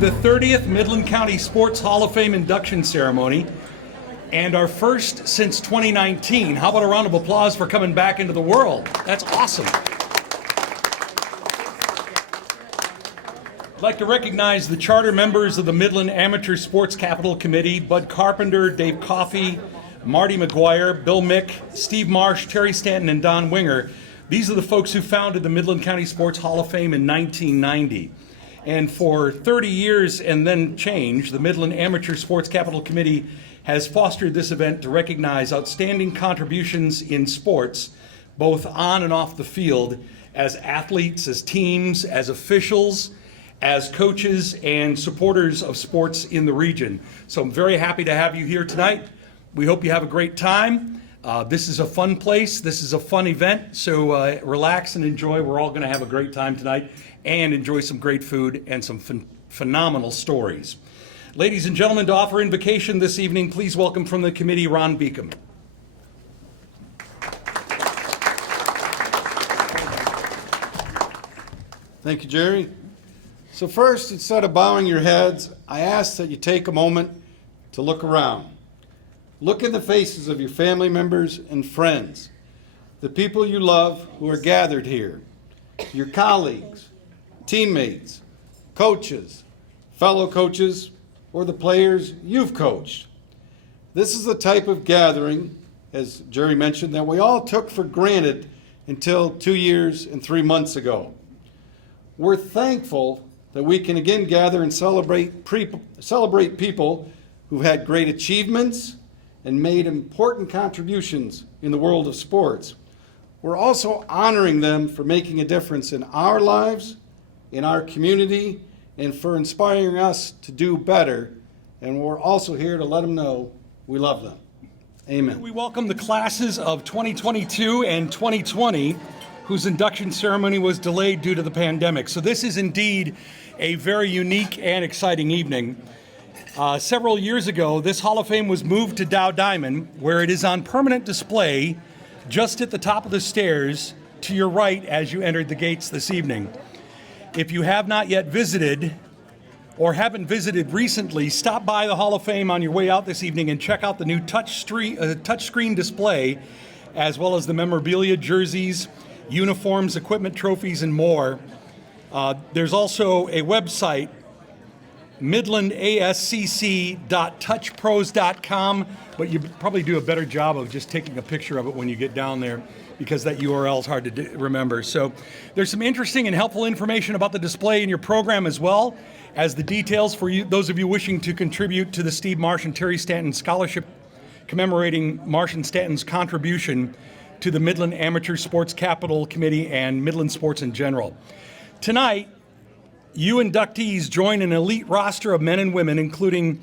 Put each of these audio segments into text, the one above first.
the 30th Midland County Sports Hall of Fame induction ceremony, and our first since 2019. How about a round of applause for coming back into the world? That's awesome. I'd like to recognize the charter members of the Midland Amateur Sports Capital Committee: Bud Carpenter, Dave Coffey, Marty McGuire, Bill Mick, Steve Marsh, Terry Stanton, and Don Winger. These are the folks who founded the Midland County Sports Hall of Fame in 1990. And for 30 years and then change, the Midland Amateur Sports Capital Committee has fostered this event to recognize outstanding contributions in sports, both on and off the field, as athletes, as teams, as officials, as coaches, and supporters of sports in the region. So I'm very happy to have you here tonight. We hope you have a great time. This is a fun place. This is a fun event. So relax and enjoy. We're all going to have a great time tonight and enjoy some great food and some phenomenal stories. Ladies and gentlemen, to offer invocation this evening, please welcome from the committee Ron Beacom. Thank you, Jerry. So first, instead of bowing your heads, I ask that you take a moment to look around. Look in the faces of your family members and friends, the people you love who are gathered here, your colleagues, teammates, coaches, fellow coaches, or the players you've coached. This is the type of gathering, as Jerry mentioned, that we all took for granted until 2 years and 3 months ago. We're thankful that we can again gather and celebrate people who've had great achievements and made important contributions in the world of sports. We're also honoring them for making a difference in our lives, in our community, and for inspiring us to do better. And we're also here to let them know we love them. Amen. We welcome the classes of 2022 and 2020, whose induction ceremony was delayed due to the pandemic. So this is indeed a very unique and exciting evening. Several years ago, this Hall of Fame was moved to Dow Diamond, where it is on permanent display just at the top of the stairs to your right as you entered the gates this evening. If you have not yet visited or haven't visited recently, stop by the Hall of Fame on your way out this evening and check out the new touchscreen display, as well as the memorabilia, jerseys, uniforms, equipment, trophies, and more. There's also a website, midlandascc.touchpros.com, but you probably do a better job of just taking a picture of it when you get down there, because that URL is hard to remember. So there's some interesting and helpful information about the display in your program, as well as the details for you, those of you wishing to contribute to the Steve Marsh and Terry Stanton Scholarship, commemorating Marsh and Stanton's contribution to the Midland Amateur Sports Capital Committee and Midland sports in general. Tonight, you inductees join an elite roster of men and women, including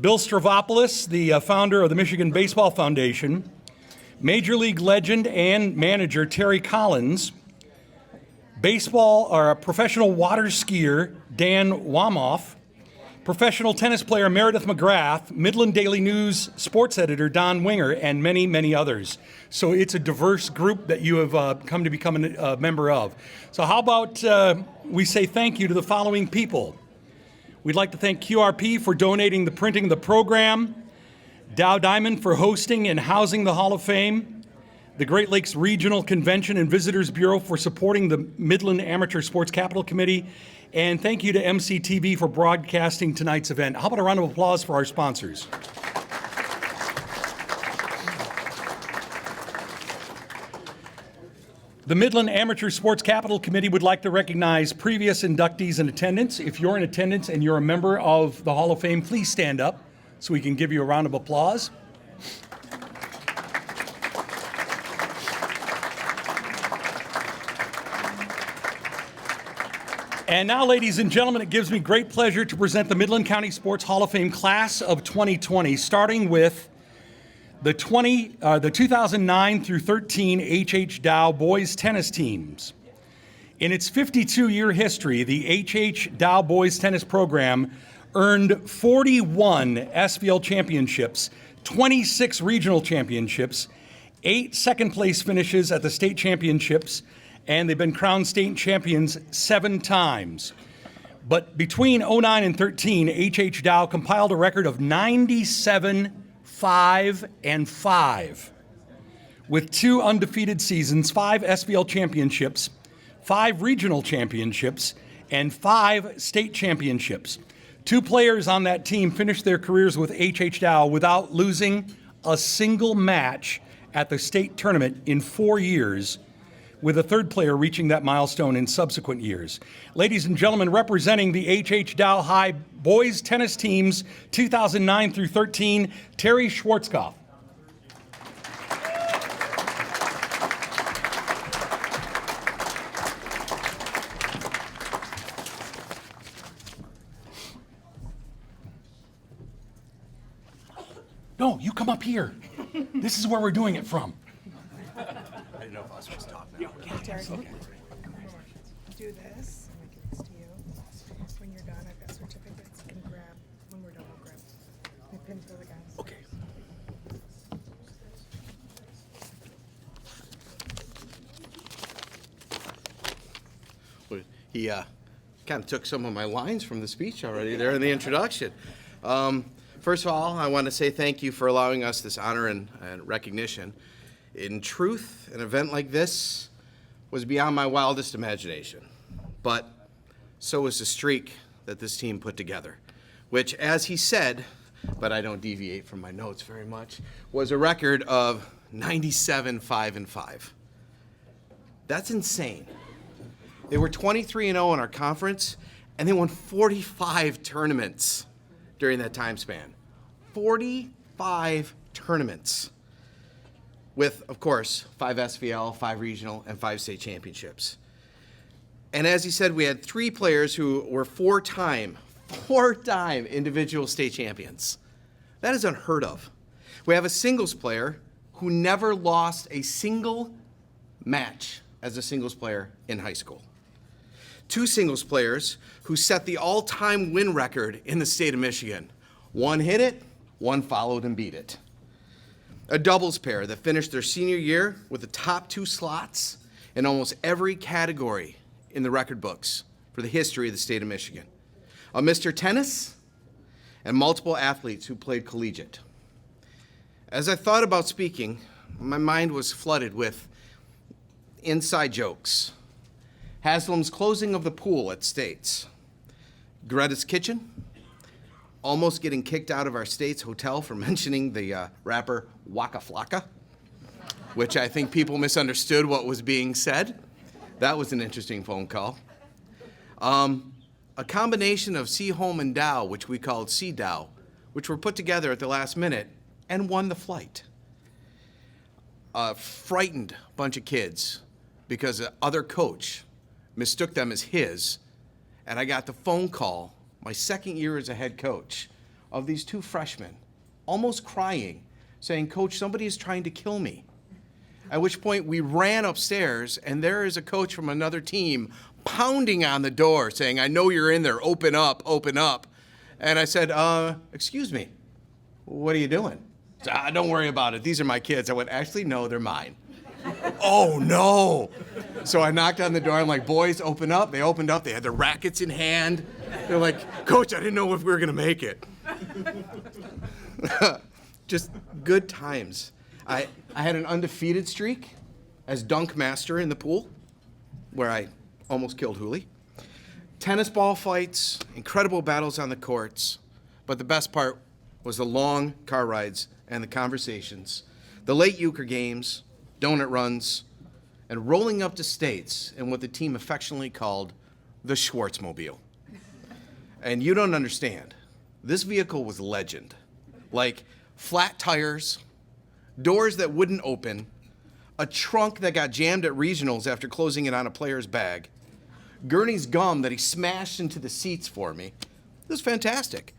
Bill Stravopoulos, the founder of the Michigan Baseball Foundation, Major League legend and manager Terry Collins, professional water skier Dan Wamoff, professional tennis player Meredith McGrath, Midland Daily News sports editor Don Winger, and many, many others. So it's a diverse group that you have come to become a member of. So how about we say thank you to the following people. We'd like to thank QRP for donating the printing of the program, Dow Diamond for hosting and housing the Hall of Fame, the Great Lakes Regional Convention and Visitors Bureau for supporting the Midland Amateur Sports Capital Committee, and thank you to MCTV for broadcasting tonight's event. How about a round of applause for our sponsors? The Midland Amateur Sports Capital Committee would like to recognize previous inductees in attendance. If you're in attendance and you're a member of the Hall of Fame, please stand up so we can give you a round of applause. And now, ladies and gentlemen, it gives me great pleasure to present the Midland County Sports Hall of Fame class of 2020, starting with the 2009 through 13 H.H. Dow boys tennis teams. In its 52-year history, the H.H. Dow boys tennis program earned 41 SVL championships, 26 regional championships, 8 second-place finishes at the state championships, and they've been crowned state champions 7 times. But between '09 and 13, H.H. Dow compiled a record of 97-5-5, with 2 undefeated seasons, 5 SVL championships, 5 regional championships, and 5 state championships. 2 players on that team finished their careers with H.H. Dow without losing a single match at the state tournament in 4 years, with a 3rd player reaching that milestone in subsequent years. Ladies and gentlemen, representing the H.H. Dow High boys tennis teams 2009 through 13, Terry Schwarzkopf. No, you come up here. This is where we're doing it from. I didn't know if I was supposed to talk now. Derek, okay. Do this, and I give this to you. When you're done, I've got certificates. You can grab, when we're done, we'll grab. We pin for the guys. Okay. Well, he kind of took some of my lines from the speech already there in the introduction. First of all, I want to say thank you for allowing us this honor and recognition. In truth, an event like this was beyond my wildest imagination, but so was the streak that this team put together, which, as he said, but I don't deviate from my notes very much, was a record of 97-5-5. That's insane. They were 23-0 in our conference, and they won 45 tournaments during that time span. 45 tournaments. With, of course, 5 SVL, 5 regional, and 5 state championships. And as he said, we had 3 players who were 4-time individual state champions. That is unheard of. We have a singles player who never lost a single match as a singles player in high school. 2 singles players who set the all-time win record in the state of Michigan. One hit it, one followed and beat it. A doubles pair that finished their senior year with the top 2 slots in almost every category in the record books for the history of the state of Michigan. A Mr. Tennis and multiple athletes who played collegiate. As I thought about speaking, my mind was flooded with inside jokes. Haslam's closing of the pool at States. Greta's Kitchen. Almost getting kicked out of our State's hotel for mentioning the rapper Waka Flocka, which I think people misunderstood what was being said. That was an interesting phone call. A combination of Seaholm and Dow, which we called Sea Dow, which were put together at the last minute and won the flight. A frightened bunch of kids because the other coach mistook them as his, and I got the phone call my second year as a head coach of these 2 freshmen, almost crying, saying, "Coach, somebody is trying to kill me." At which point we ran upstairs, and there is a coach from another team pounding on the door saying, "I know you're in there, open up, open up." And I said, "Excuse me, what are you doing?" So, "Don't worry about it, these are my kids." I went, "Actually, no, they're mine." Oh no. So I knocked on the door, I'm like, "Boys, open up." They opened up, they had their rackets in hand. They're like, "Coach, I didn't know if we were gonna make it." Just good times. I had an undefeated streak as dunk master in the pool, where I almost killed Hooley. Tennis ball fights, incredible battles on the courts, but the best part was the long car rides and the conversations, the late euchre games, donut runs, and rolling up to States in what the team affectionately called the Schwartzmobile. And you don't understand, this vehicle was legend. Like flat tires, doors that wouldn't open, a trunk that got jammed at regionals after closing it on a player's bag, Gurney's gum that he smashed into the seats for me. It was fantastic.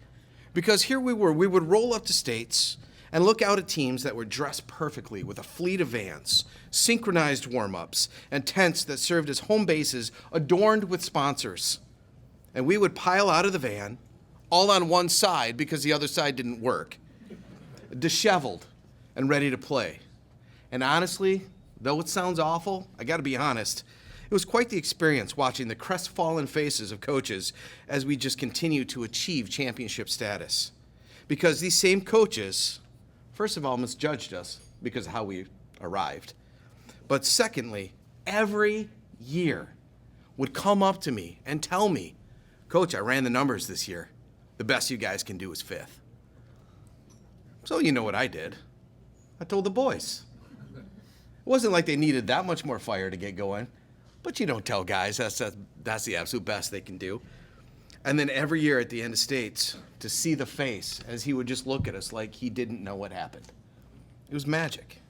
Because here we were, we would roll up to States and look out at teams that were dressed perfectly with a fleet of vans, synchronized warm-ups, and tents that served as home bases adorned with sponsors. And we would pile out of the van, all on one side because the other side didn't work, disheveled and ready to play. And honestly, though it sounds awful, I gotta be honest, It was quite the experience watching the crestfallen faces of coaches as we just continue to achieve championship status. Because these same coaches, first of all, misjudged us because of how we arrived. But secondly, every year would come up to me and tell me, "Coach, I ran the numbers this year. The best you guys can do is 5th. So you know what I did? I told the boys. It wasn't like they needed that much more fire to get going, but you don't tell guys that's the absolute best they can do. And then every year at the end of states, to see the face as he would just look at us like he didn't know what happened. It was magic.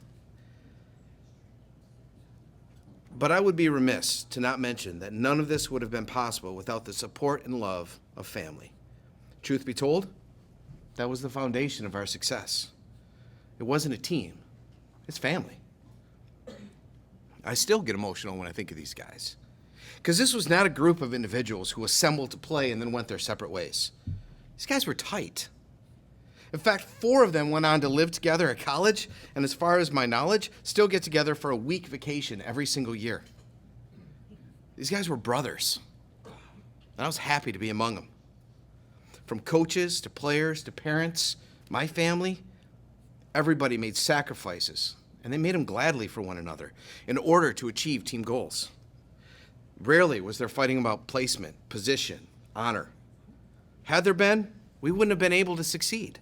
But I would be remiss to not mention that none of this would have been possible without the support and love of family. Truth be told, that was the foundation of our success. It wasn't a team, it's family. I still get emotional when I think of these guys. Because this was not a group of individuals who assembled to play and then went their separate ways. These guys were tight. In fact, 4 of them went on to live together at college, and as far as my knowledge, still get together for a week vacation every single year. These guys were brothers, and I was happy to be among them. From coaches to players to parents, my family, everybody made sacrifices, and they made them gladly for one another in order to achieve team goals. Rarely was there fighting about placement, position, honor. Had there been, we wouldn't have been able to succeed.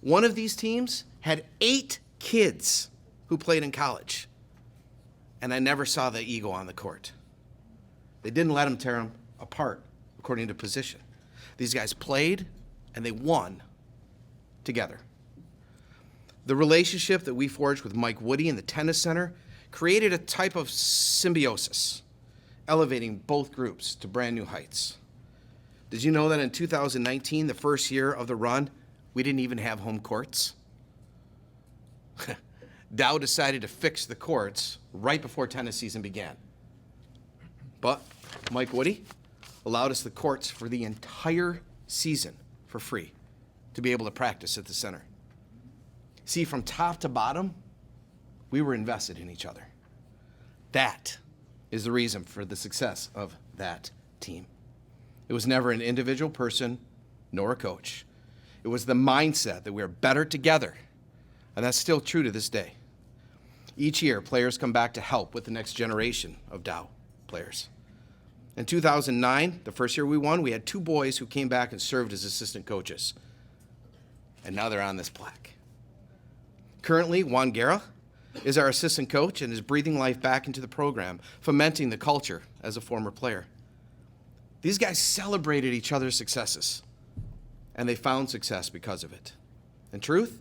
One of these teams had 8 kids who played in college, and I never saw the ego on the court. They didn't let them tear them apart according to position. These guys played, and they won together. The relationship that we forged with Mike Woody in the tennis center created a type of symbiosis, elevating both groups to brand new heights. Did you know that in 2019, the first year of the run, we didn't even have home courts? Dow decided to fix the courts right before tennis season began. But Mike Woody allowed us the courts for the entire season for free to be able to practice at the center. See, from top to bottom, we were invested in each other. That is the reason for the success of that team. It was never an individual person nor a coach. It was the mindset that we are better together, and that's still true to this day. Each year, players come back to help with the next generation of Dow players. In 2009, the first year we won, we had 2 boys who came back and served as assistant coaches. And now they're on this plaque. Currently, Juan Guerra is our assistant coach and is breathing life back into the program, fomenting the culture as a former player. These guys celebrated each other's successes, and they found success because of it. In truth,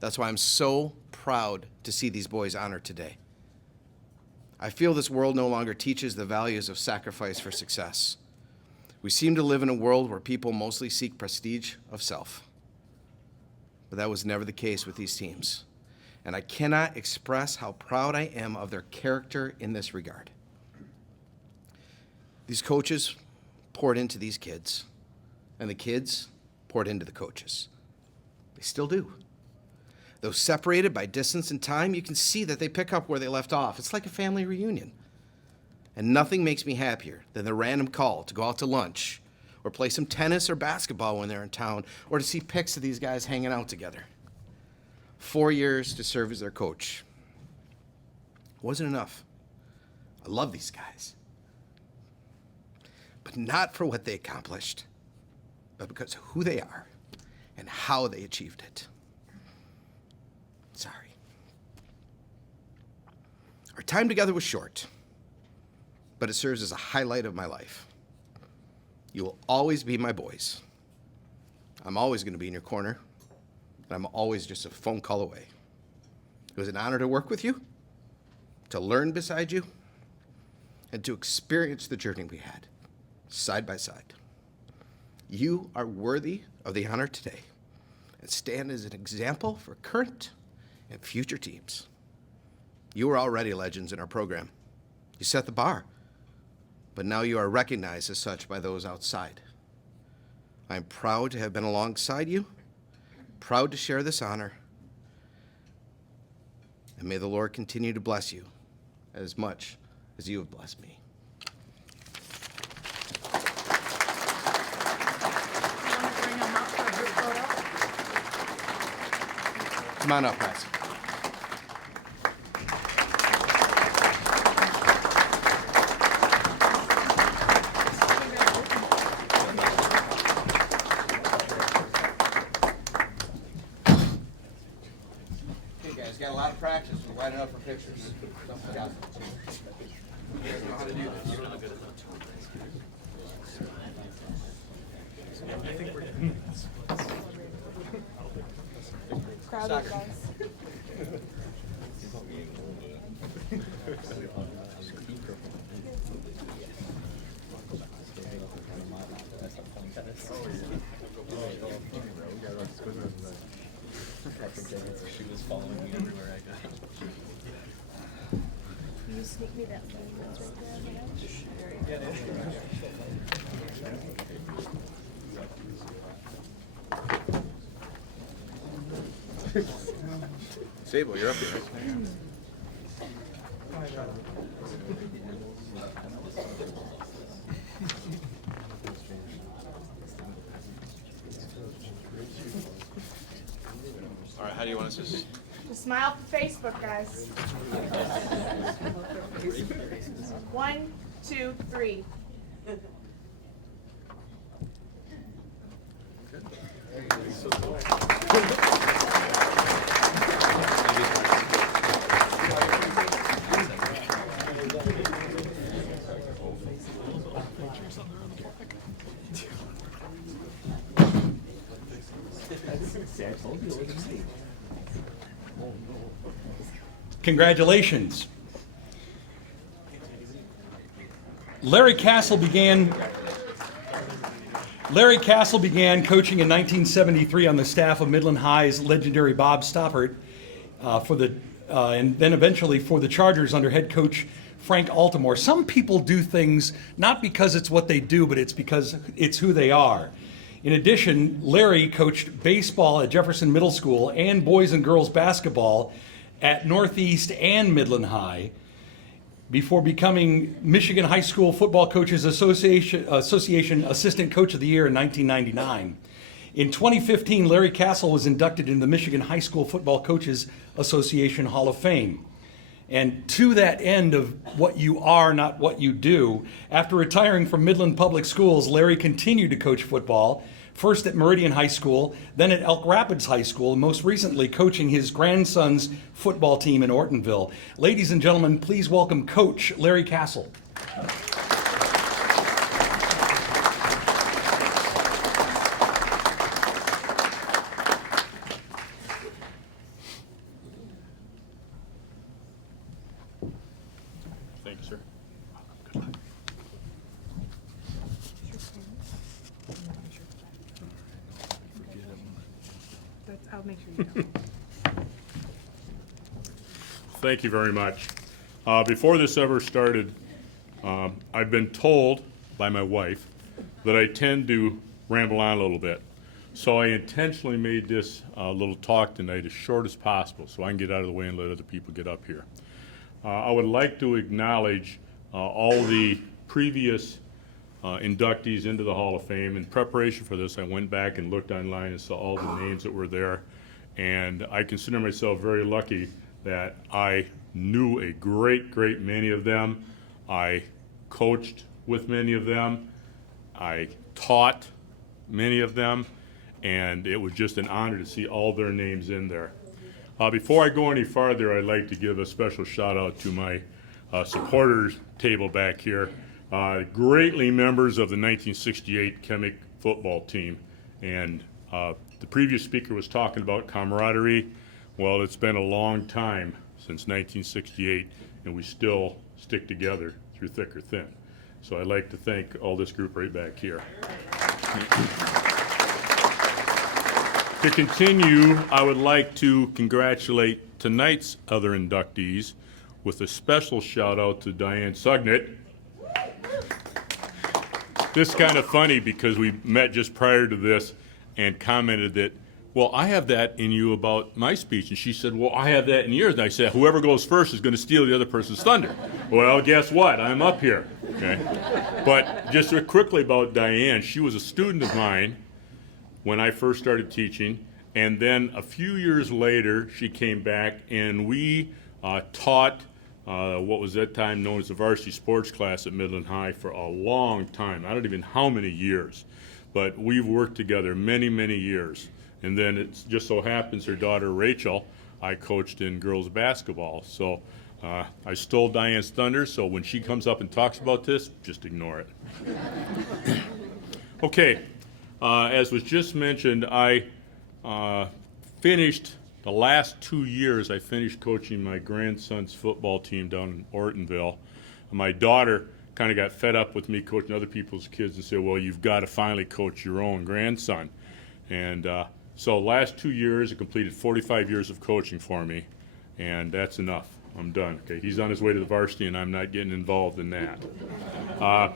that's why I'm so proud to see these boys honored today. I feel this world no longer teaches the values of sacrifice for success. We seem to live in a world where people mostly seek prestige of self. But that was never the case with these teams. And I cannot express how proud I am of their character in this regard. These coaches poured into these kids, and the kids poured into the coaches. They still do. Though separated by distance and time, you can see that they pick up where they left off. It's like a family reunion. And nothing makes me happier than the random call to go out to lunch or play some tennis or basketball when they're in town, or to see pics of these guys hanging out together. 4 years to serve as their coach. Wasn't enough. I love these guys. But not for what they accomplished, but because of who they are and how they achieved it. Sorry. Our time together was short, but it serves as a highlight of my life. You will always be my boys. I'm always going to be in your corner, and I'm always just a phone call away. It was an honor to work with you, to learn beside you, and to experience the journey we had, side by side. You are worthy of the honor today and stand as an example for current and future teams. You are already legends in our program. You set the bar, but now you are recognized as such by those outside. I am proud to have been alongside you, proud to share this honor, and may the Lord continue to bless you as much as you have blessed me. You want to bring them up for a group photo? Come on up, guys. Okay, guys, got a lot of practice. We're lining up for pictures. You guys know how to do this. Crowd of guys. She was following me everywhere I go. Can you sneak me that phone that's right there on the edge? Sable, you're up here. All right, how do you want us to? Just smile for Facebook, guys. 1, 2, 3. Congratulations. Larry Castle began coaching in 1973 on the staff of Midland High's legendary Bob Stoppert, and then eventually for the Chargers under head coach Frank Altamore. Some people do things not because it's what they do, but it's because it's who they are. In addition, Larry coached baseball at Jefferson Middle School and boys and girls basketball at Northeast and Midland High before becoming Michigan High School Football Coaches Association Assistant Coach of the Year in 1999. In 2015, Larry Castle was inducted in the Michigan High School Football Coaches Association Hall of Fame. And to that end of what you are, not what you do, after retiring from Midland Public Schools, Larry continued to coach football, first at Meridian High School, then at Elk Rapids High School, and most recently coaching his grandson's football team in Ortonville. Ladies and gentlemen, please welcome Coach Larry Castle. Thank you, sir. I'll make sure you know. Thank you very much. Before this ever started, I've been told by my wife that I tend to ramble on a little bit. So I intentionally made this little talk tonight as short as possible so I can get out of the way and let other people get up here. I would like to acknowledge all the previous inductees into the Hall of Fame. In preparation for this, I went back and looked online and saw all the names that were there. And I consider myself very lucky that I knew a great many of them. I coached with many of them. I taught many of them. And it was just an honor to see all their names in there. Before I go any farther, I'd like to give a special shout out to my supporters table back here. Greatly members of the 1968 Chemic football team. And the previous speaker was talking about camaraderie. Well, it's been a long time since 1968, and we still stick together through thick or thin. So I'd like to thank all this group right back here. To continue, I would like to congratulate tonight's other inductees with a special shout out to Diane Sugnett. This is kind of funny because we met just prior to this and commented that, well, I have that in you about my speech. And she said, well, I have that in yours. And I said, whoever goes first is going to steal the other person's thunder. Well, guess what? I'm up here. Okay. But just quickly about Diane, she was a student of mine when I first started teaching. And then a few years later, she came back and we taught what was at that time known as the varsity sports class at Midland High for a long time. I don't even know how many years, but we've worked together many, many years. And then it just so happens her daughter Rachel, I coached in girls basketball. So I stole Diane's thunder, so when she comes up and talks about this, just ignore it. Okay, as was just mentioned, I finished the last 2 years, I finished coaching my grandson's football team down in Ortonville. My daughter kind of got fed up with me coaching other people's kids and said, well, you've got to finally coach your own grandson. And so last 2 years, it completed 45 years of coaching for me, and that's enough. I'm done. Okay, he's on his way to the varsity, and I'm not getting involved in that. The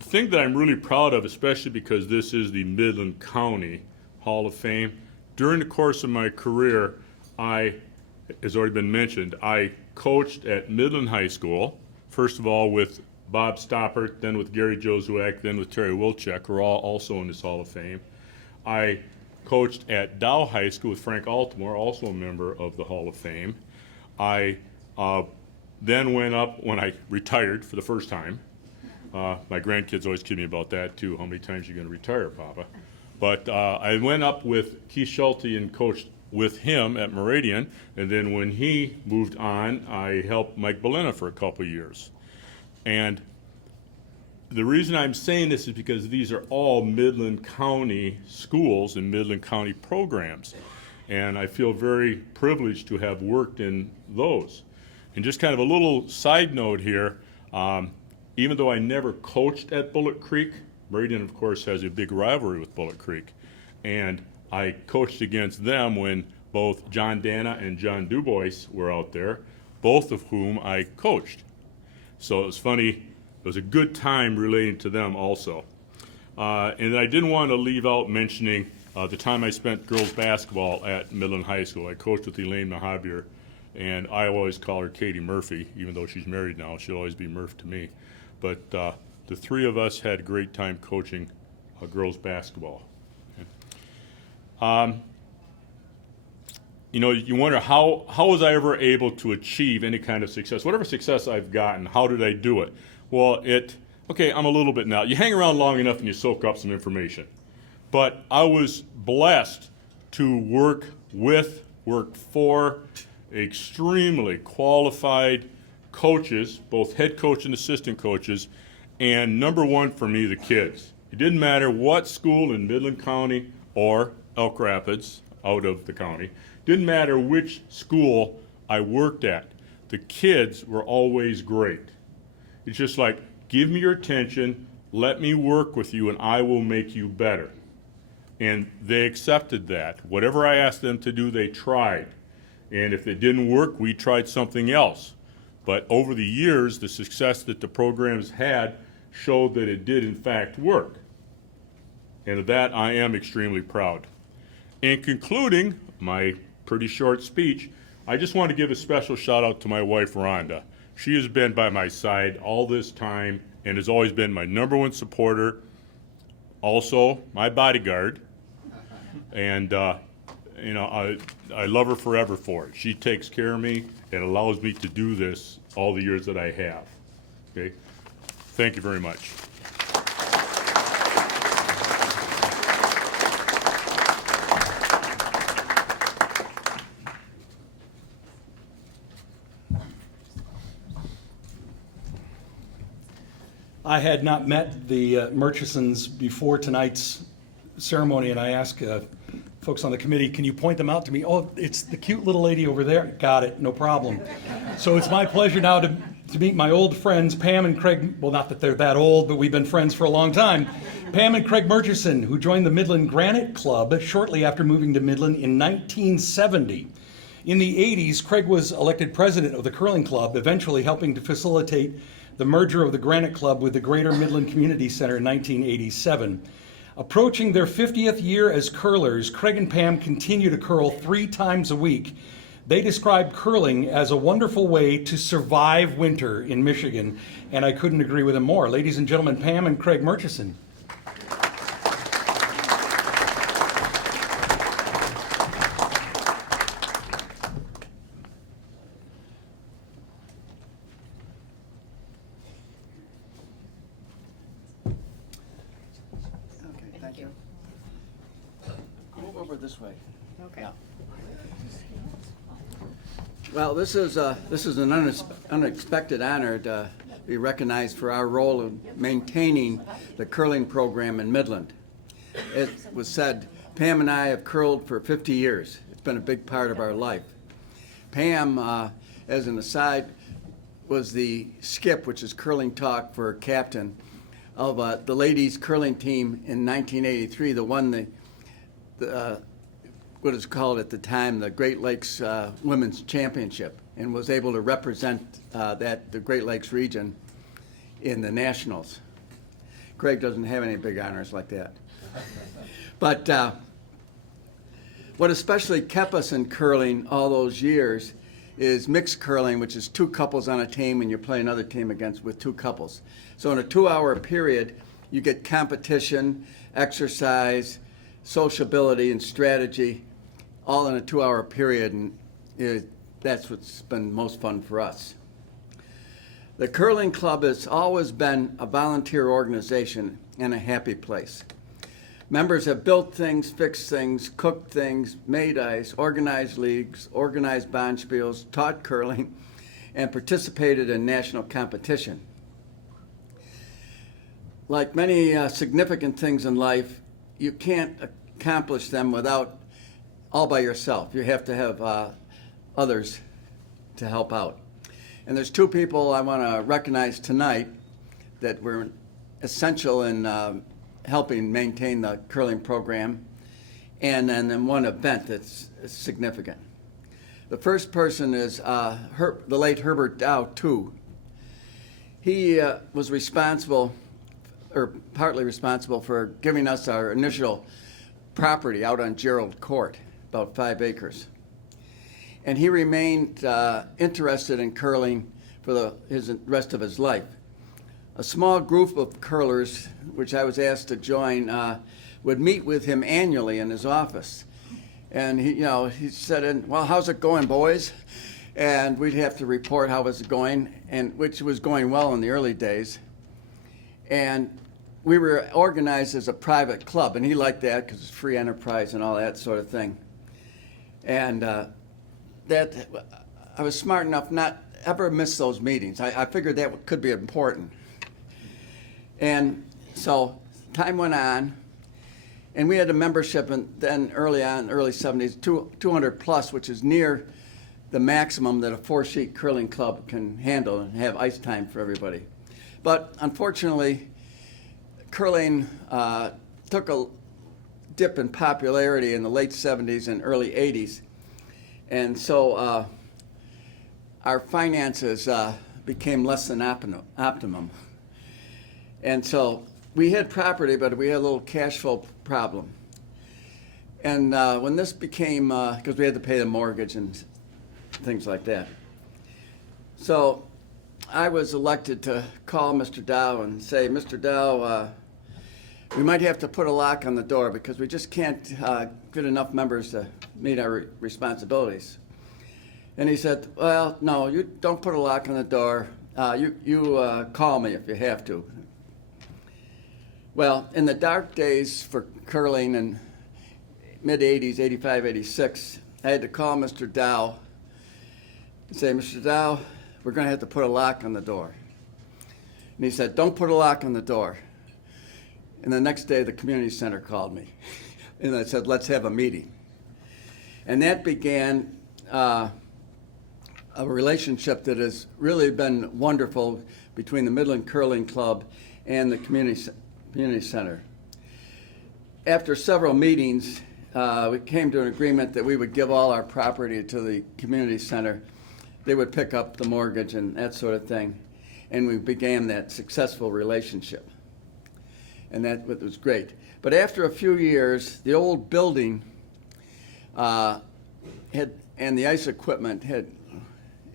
thing that I'm really proud of, especially because this is the Midland County Hall of Fame, during the course of my career, as already been mentioned, I coached at Midland High School, first of all with Bob Stoppert, then with Gary Jozuak, then with Terry Wilczek, who are all also in this Hall of Fame. I coached at Dow High School with Frank Altamore, also a member of the Hall of Fame. I then went up when I retired for the first time. My grandkids always kid me about that too. How many times are you going to retire, Papa? But I went up with Keith Schulte and coached with him at Meridian. And then when he moved on, I helped Mike Belena for a couple of years. And the reason I'm saying this is because these are all Midland County schools and Midland County programs. And I feel very privileged to have worked in those. And just kind of a little side note here, even though I never coached at Bullet Creek, Meridian, of course, has a big rivalry with Bullet Creek. And I coached against them when both John Dana and John Dubois were out there, both of whom I coached. So it was funny. It was a good time relating to them also. And I didn't want to leave out mentioning the time I spent girls basketball at Midland High School. I coached with Elaine Mahabier, and I always call her Katie Murphy, even though she's married now. She'll always be Murph to me. But the three of us had a great time coaching girls basketball. You know, you wonder how was I ever able to achieve any kind of success? Whatever success I've gotten, how did I do it? Well, okay, I'm a little bit now. You hang around long enough and you soak up some information. But I was blessed to work for extremely qualified coaches, both head coach and assistant coaches, and number one for me, the kids. It didn't matter what school in Midland County or Elk Rapids, out of the county, didn't matter which school I worked at. The kids were always great. It's just like, give me your attention, let me work with you, and I will make you better. And they accepted that. Whatever I asked them to do, they tried. And if it didn't work, we tried something else. But over the years, the success that the programs had showed that it did in fact work. And of that, I am extremely proud. In concluding my pretty short speech, I just want to give a special shout out to my wife, Rhonda. She has been by my side all this time and has always been my number one supporter, also my bodyguard. And you know, I love her forever for it. She takes care of me and allows me to do this all the years that I have. Okay? Thank you very much. I had not met the Murchisons before tonight's ceremony, and I asked folks on the committee, can you point them out to me? Oh, it's the cute little lady over there. Got it, no problem. So it's my pleasure now to meet my old friends, Pam and Craig. Well, not that they're that old, but we've been friends for a long time. Pam and Craig Murchison, who joined the Midland Granite Club shortly after moving to Midland in 1970. In the 80s, Craig was elected president of the curling club, eventually helping to facilitate the merger of the Granite Club with the Greater Midland Community Center in 1987. Approaching their 50th year as curlers, Craig and Pam continue to curl 3 times a week. They describe curling as a wonderful way to survive winter in Michigan, and I couldn't agree with them more. Ladies and gentlemen, Pam and Craig Murchison. Okay, thank you. Move over this way. Okay. Yeah. Well, this is an unexpected honor to be recognized for our role in maintaining the curling program in Midland. It was said, Pam and I have curled for 50 years. It's been a big part of our life. Pam, as an aside, was the skip, which is curling talk for captain, of the ladies curling team in 1983 that won the what is called at the time the Great Lakes Women's Championship, and was able to represent the Great Lakes region in the Nationals. Craig doesn't have any big honors like that. But what especially kept us in curling all those years is mixed curling, which is 2 couples on a team and you play another team with 2 couples. So in a 2-hour period, you get competition, exercise, sociability, and strategy, all in a 2-hour period, and that's what's been most fun for us. The Curling Club has always been a volunteer organization and a happy place. Members have built things, fixed things, cooked things, made ice, organized leagues, organized bonspiels, taught curling, and participated in national competition. Like many significant things in life, you can't accomplish them all by yourself. You have to have others to help out. And there's 2 people I want to recognize tonight that were essential in helping maintain the curling program, and then one event that's significant. The first person is the late Herbert Dow, too. He was responsible, or partly responsible, for giving us our initial property out on Gerald Court, about 5 acres. And he remained interested in curling for the rest of his life. A small group of curlers, which I was asked to join, would meet with him annually in his office. And he said, well, how's it going, boys? And we'd have to report how it was going, and which was going well in the early days. And we were organized as a private club, and he liked that because it's free enterprise and all that sort of thing. And that I was smart enough not ever miss those meetings. I figured that could be important. And so time went on, and we had a membership, and then early 70s, 200 plus, which is near the maximum that a 4-sheet curling club can handle and have ice time for everybody. But unfortunately, curling took a dip in popularity in the late 70s and early 80s. And so our finances became less than optimum. And so we had property, but we had a little cash flow problem. And when this became, because we had to pay the mortgage and things like that. So I was elected to call Mr. Dow and say, Mr. Dow, we might have to put a lock on the door because we just can't get enough members to meet our responsibilities. And he said, well, no, you don't put a lock on the door. You call me if you have to. Well, in the dark days for curling in mid-80s, 85, 86, I had to call Mr. Dow and say, Mr. Dow, we're going to have to put a lock on the door. And he said, don't put a lock on the door. And the next day, the community center called me. And I said, let's have a meeting. And that began a relationship that has really been wonderful between the Midland Curling Club and the community center. After several meetings, we came to an agreement that we would give all our property to the community center. They would pick up the mortgage and that sort of thing. And we began that successful relationship. and that was great. But after a few years, the old building and the ice equipment had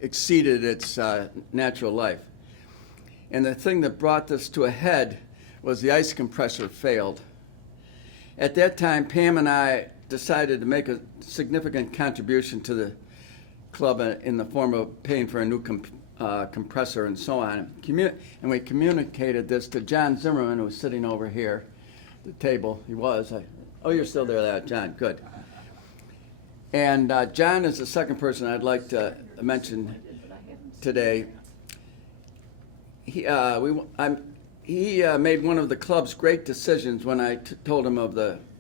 exceeded its natural life. And the thing that brought this to a head was the ice compressor failed. At that time, Pam and I decided to make a significant contribution to the club in the form of paying for a new compressor and so on. And we communicated this to John Zimmerman, who was sitting over here at the table. He was. Oh, you're still there, John. Good. And John is the second person I'd like to mention today. He made one of the club's great decisions when I told him of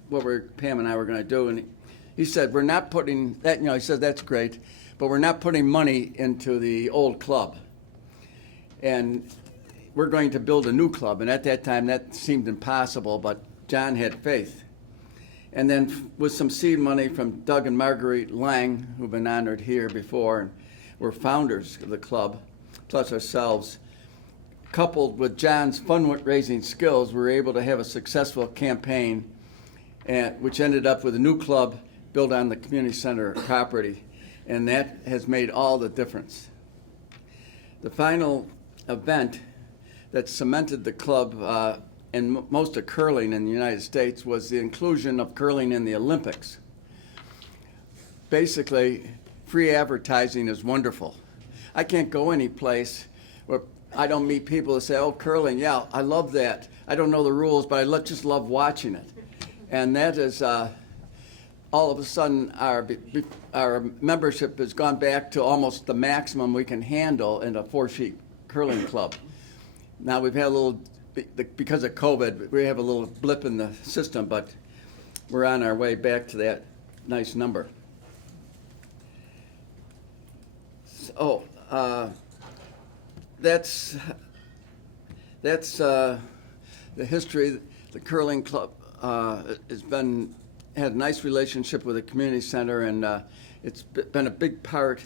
what Pam and I were going to do, and he said, "We're not putting that." He said, "That's great, but we're not putting money into the old club, and we're going to build a new club." And at that time, that seemed impossible, but John had faith. And then with some seed money from Doug and Marguerite Lang, who've been honored here before, and were founders of the club, plus ourselves, coupled with John's fundraising skills, we were able to have a successful campaign, which ended up with a new club built on the community center property, and that has made all the difference. The final event that cemented the club and most of curling in the United States was the inclusion of curling in the Olympics. Basically, free advertising is wonderful. I can't go any place where I don't meet people that say, "Oh, curling, yeah, I love that. I don't know the rules, but I just love watching it." And that is, all of a sudden, our membership has gone back to almost the maximum we can handle in a 4-sheet curling club. Now we've had a little, because of COVID, we have a little blip in the system, but we're on our way back to that nice number. So, that's the history. The curling club had a nice relationship with the community center, and it's been a big part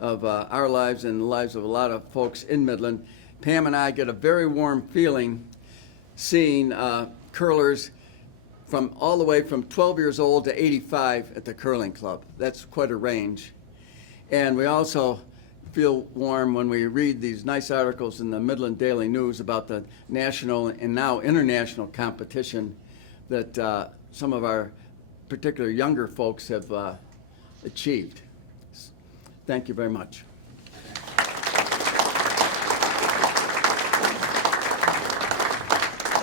of our lives and the lives of a lot of folks in Midland. Pam and I get a very warm feeling seeing curlers from all the way from 12 years old to 85 at the curling club. That's quite a range. And we also feel warm when we read these nice articles in the Midland Daily News about the national and now international competition that some of our particular younger folks have achieved. Thank you very much.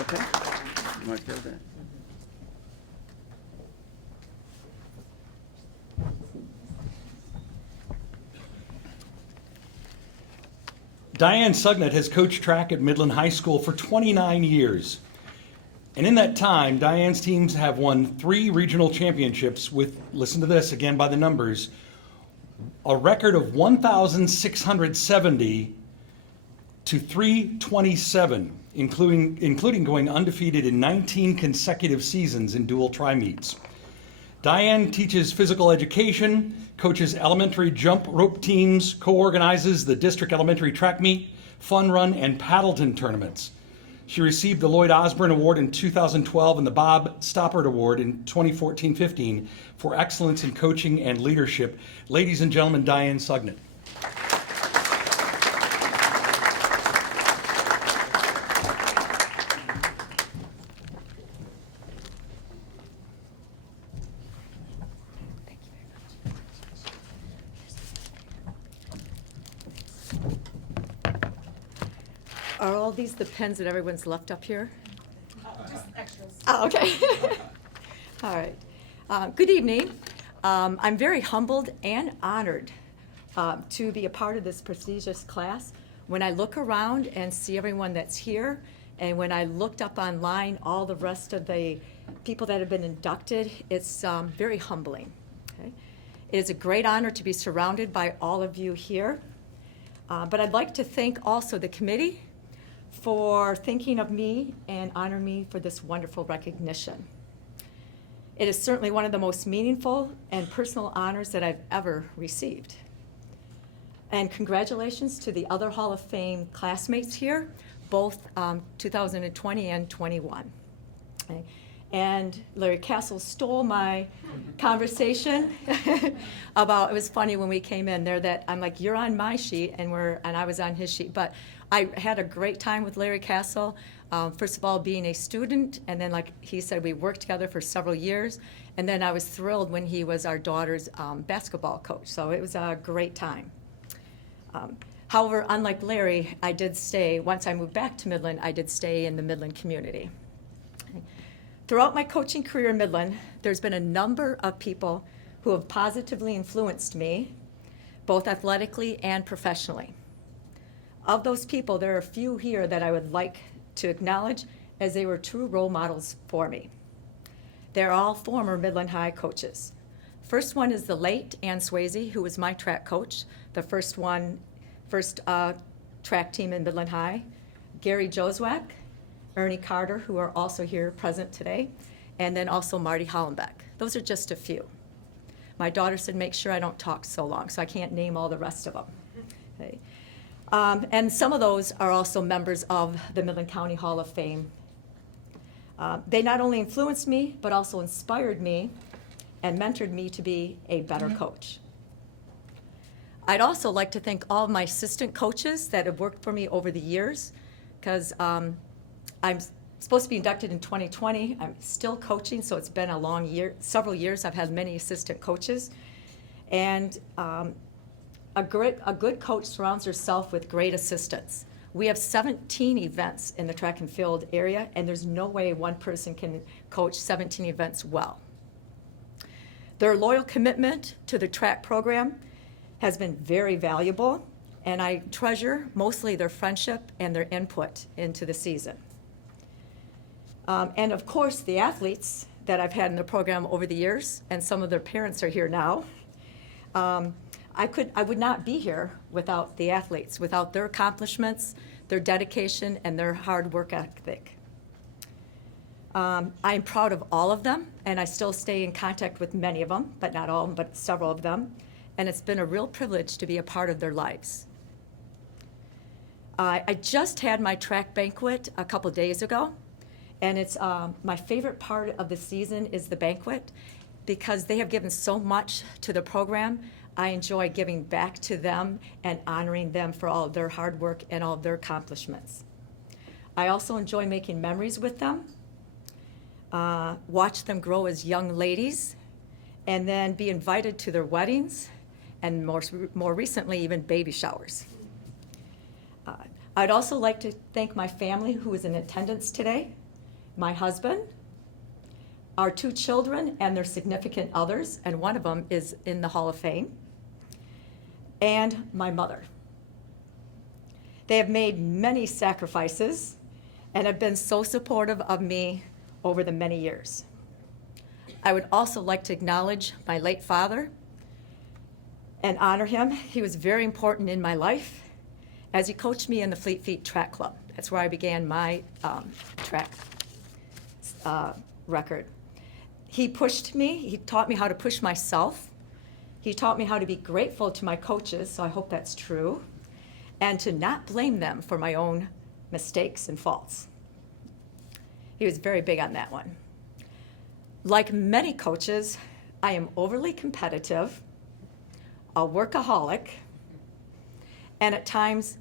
Okay. You want to go there? Diane Sugnet has coached track at Midland High School for 29 years. And in that time, Diane's teams have won 3 regional championships with, listen to this again by the numbers, a record of 1,670 to 327, including going undefeated in 19 consecutive seasons in dual tri-meets. Diane teaches physical education, coaches elementary jump rope teams, co-organizes the district elementary track meet, fun run, and paddleton tournaments. She received the Lloyd Osborne Award in 2012 and the Bob Stoppard Award in 2014-15 for excellence in coaching and leadership. Ladies and gentlemen, Diane Sugnet. Are all these the pens that everyone's left up here? Just extras. Oh, okay. All right. Good evening. I'm very humbled and honored to be a part of this prestigious class. When I look around and see everyone that's here, and when I looked up online all the rest of the people that have been inducted, it's very humbling. Okay? It is a great honor to be surrounded by all of you here. But I'd like to thank also the committee for thinking of me and honor me for this wonderful recognition. It is certainly one of the most meaningful and personal honors that I've ever received. And congratulations to the other Hall of Fame classmates here, both 2020 and 21. Okay. And Larry Castle stole my conversation about, it was funny when we came in there that I'm like, you're on my sheet, and I was on his sheet. But I had a great time with Larry Castle. First of all, being a student, and then like he said, we worked together for several years. And then I was thrilled when he was our daughter's basketball coach. So it was a great time. However, unlike Larry, I did stay, once I moved back to Midland, I did stay in the Midland community. Throughout my coaching career in Midland, there's been a number of people who have positively influenced me, both athletically and professionally. Of those people, there are a few here that I would like to acknowledge as they were true role models for me. They're all former Midland High coaches. First one is the late Ann Swayze, who was my track coach, the first track team in Midland High. Gary Joswak, Ernie Carter, who are also here present today, and then also Marty Hollenbeck. Those are just a few. My daughter said, make sure I don't talk so long, so I can't name all the rest of them. Okay. And some of those are also members of the Midland County Hall of Fame. They not only influenced me, but also inspired me and mentored me to be a better coach. I'd also like to thank all of my assistant coaches that have worked for me over the years, because I'm supposed to be inducted in 2020. I'm still coaching, so it's been a long year, several years. I've had many assistant coaches. And a good coach surrounds herself with great assistants. We have 17 events in the track and field area, and there's no way one person can coach 17 events well. Their loyal commitment to the track program has been very valuable, and I treasure mostly their friendship and their input into the season. And of course, the athletes that I've had in the program over the years, and some of their parents are here now. I would not be here without the athletes, without their accomplishments, their dedication, and their hard work ethic. I'm proud of all of them, and I still stay in contact with many of them, but not all of them, but several of them. And it's been a real privilege to be a part of their lives. I just had my track banquet a couple days ago. And it's my favorite part of the season is the banquet, because they have given so much to the program. I enjoy giving back to them and honoring them for all of their hard work and all of their accomplishments. I also enjoy making memories with them, watch them grow as young ladies, and then be invited to their weddings, and more recently, even baby showers. I'd also like to thank my family who is in attendance today. My husband, our 2 children, and their significant others, and one of them is in the Hall of Fame, and my mother. They have made many sacrifices and have been so supportive of me over the many years. I would also like to acknowledge my late father and honor him. He was very important in my life as he coached me in the Fleet Feet Track Club. That's where I began my track record. He pushed me. He taught me how to push myself. He taught me how to be grateful to my coaches, so I hope that's true, and to not blame them for my own mistakes and faults. He was very big on that one. Like many coaches, I am overly competitive, a workaholic, and at times,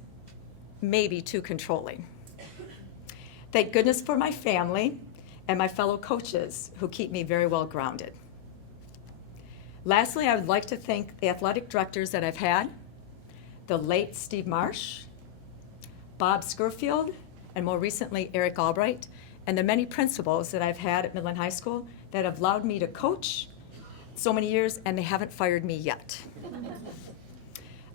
maybe too controlling. Thank goodness for my family and my fellow coaches who keep me very well grounded. Lastly, I would like to thank the athletic directors that I've had, the late Steve Marsh, Bob Scurfield, and more recently Eric Albright, and the many principals that I've had at Midland High School that have allowed me to coach so many years, and they haven't fired me yet.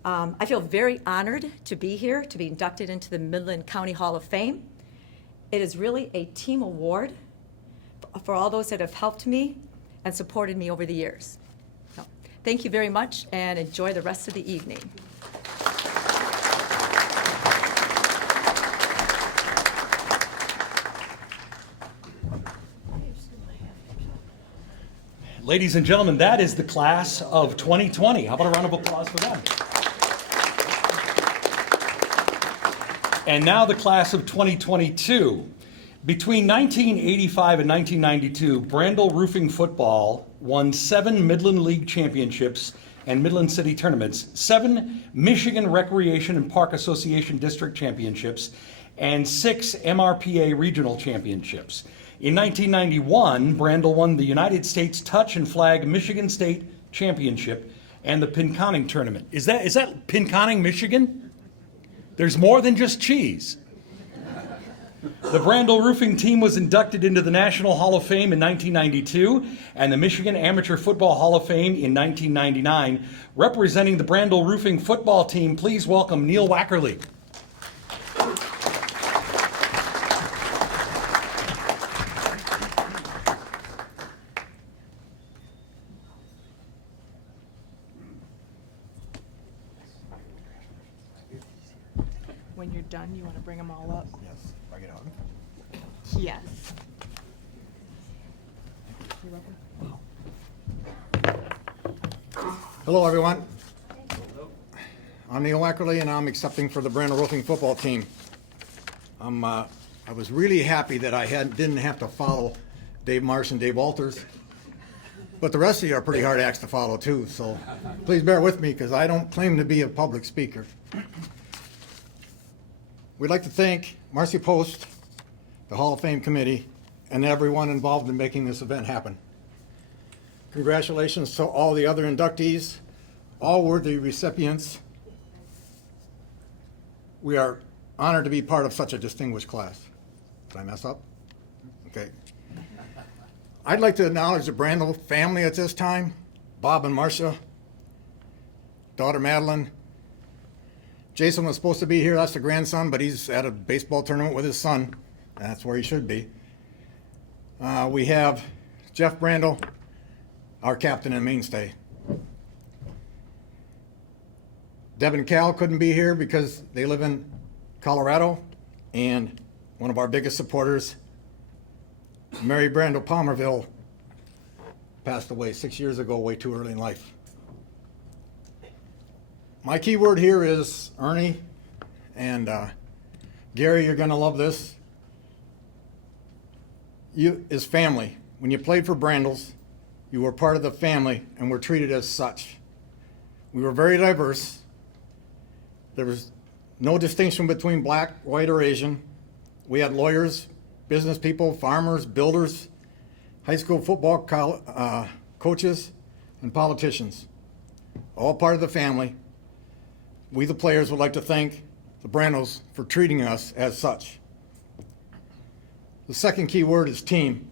I feel very honored to be here, to be inducted into the Midland County Hall of Fame. It is really a team award for all those that have helped me and supported me over the years. So, thank you very much, and enjoy the rest of the evening. Ladies and gentlemen, that is the class of 2020. How about a round of applause for them? And now the class of 2022. Between 1985 and 1992, Brandel Roofing Football won 7 Midland League championships and Midland City tournaments, 7 Michigan Recreation and Park Association district championships, and 6 MRPA regional championships. In 1991, Brandel won the United States Touch and Flag Michigan State Championship and the Pinconning Tournament. Is that Pinconning, Michigan? There's more than just cheese. The Brandel Roofing team was inducted into the National Hall of Fame in 1992 and the Michigan Amateur Football Hall of Fame in 1999. Representing the Brandel Roofing football team, please welcome Neil Wackerly. When you're done, you want to bring them all up? Yes, bring it on. Yes. You're welcome. Hello, everyone. I'm Neil Wackerly, and I'm accepting for the Brandel Roofing football team. I was really happy that I didn't have to follow Dave Marsh and Dave Walters, but the rest of you are pretty hard acts to follow too, so please bear with me because I don't claim to be a public speaker. We'd like to thank Marcy Post, the Hall of Fame committee, and everyone involved in making this event happen. Congratulations to all the other inductees, all worthy recipients. We are honored to be part of such a distinguished class. Did I mess up? Okay. I'd like to acknowledge the Brandel family at this time, Bob and Marcia, daughter Madeline. Jason was supposed to be here, that's the grandson, but he's at a baseball tournament with his son. That's where he should be. We have Jeff Brandel, our captain and mainstay. Deb and Cal couldn't be here because they live in Colorado, and one of our biggest supporters, Mary Brandel Palmerville, passed away 6 years ago, way too early in life. My key word here is Ernie, and Gary, you're gonna love this. You is family. When you played for Brandels, you were part of the family and were treated as such. We were very diverse. There was no distinction between black, white, or Asian. We had lawyers, business people, farmers, builders, high school football coaches, and politicians. All part of the family. We, the players, would like to thank the Brandels for treating us as such. The second key word is team.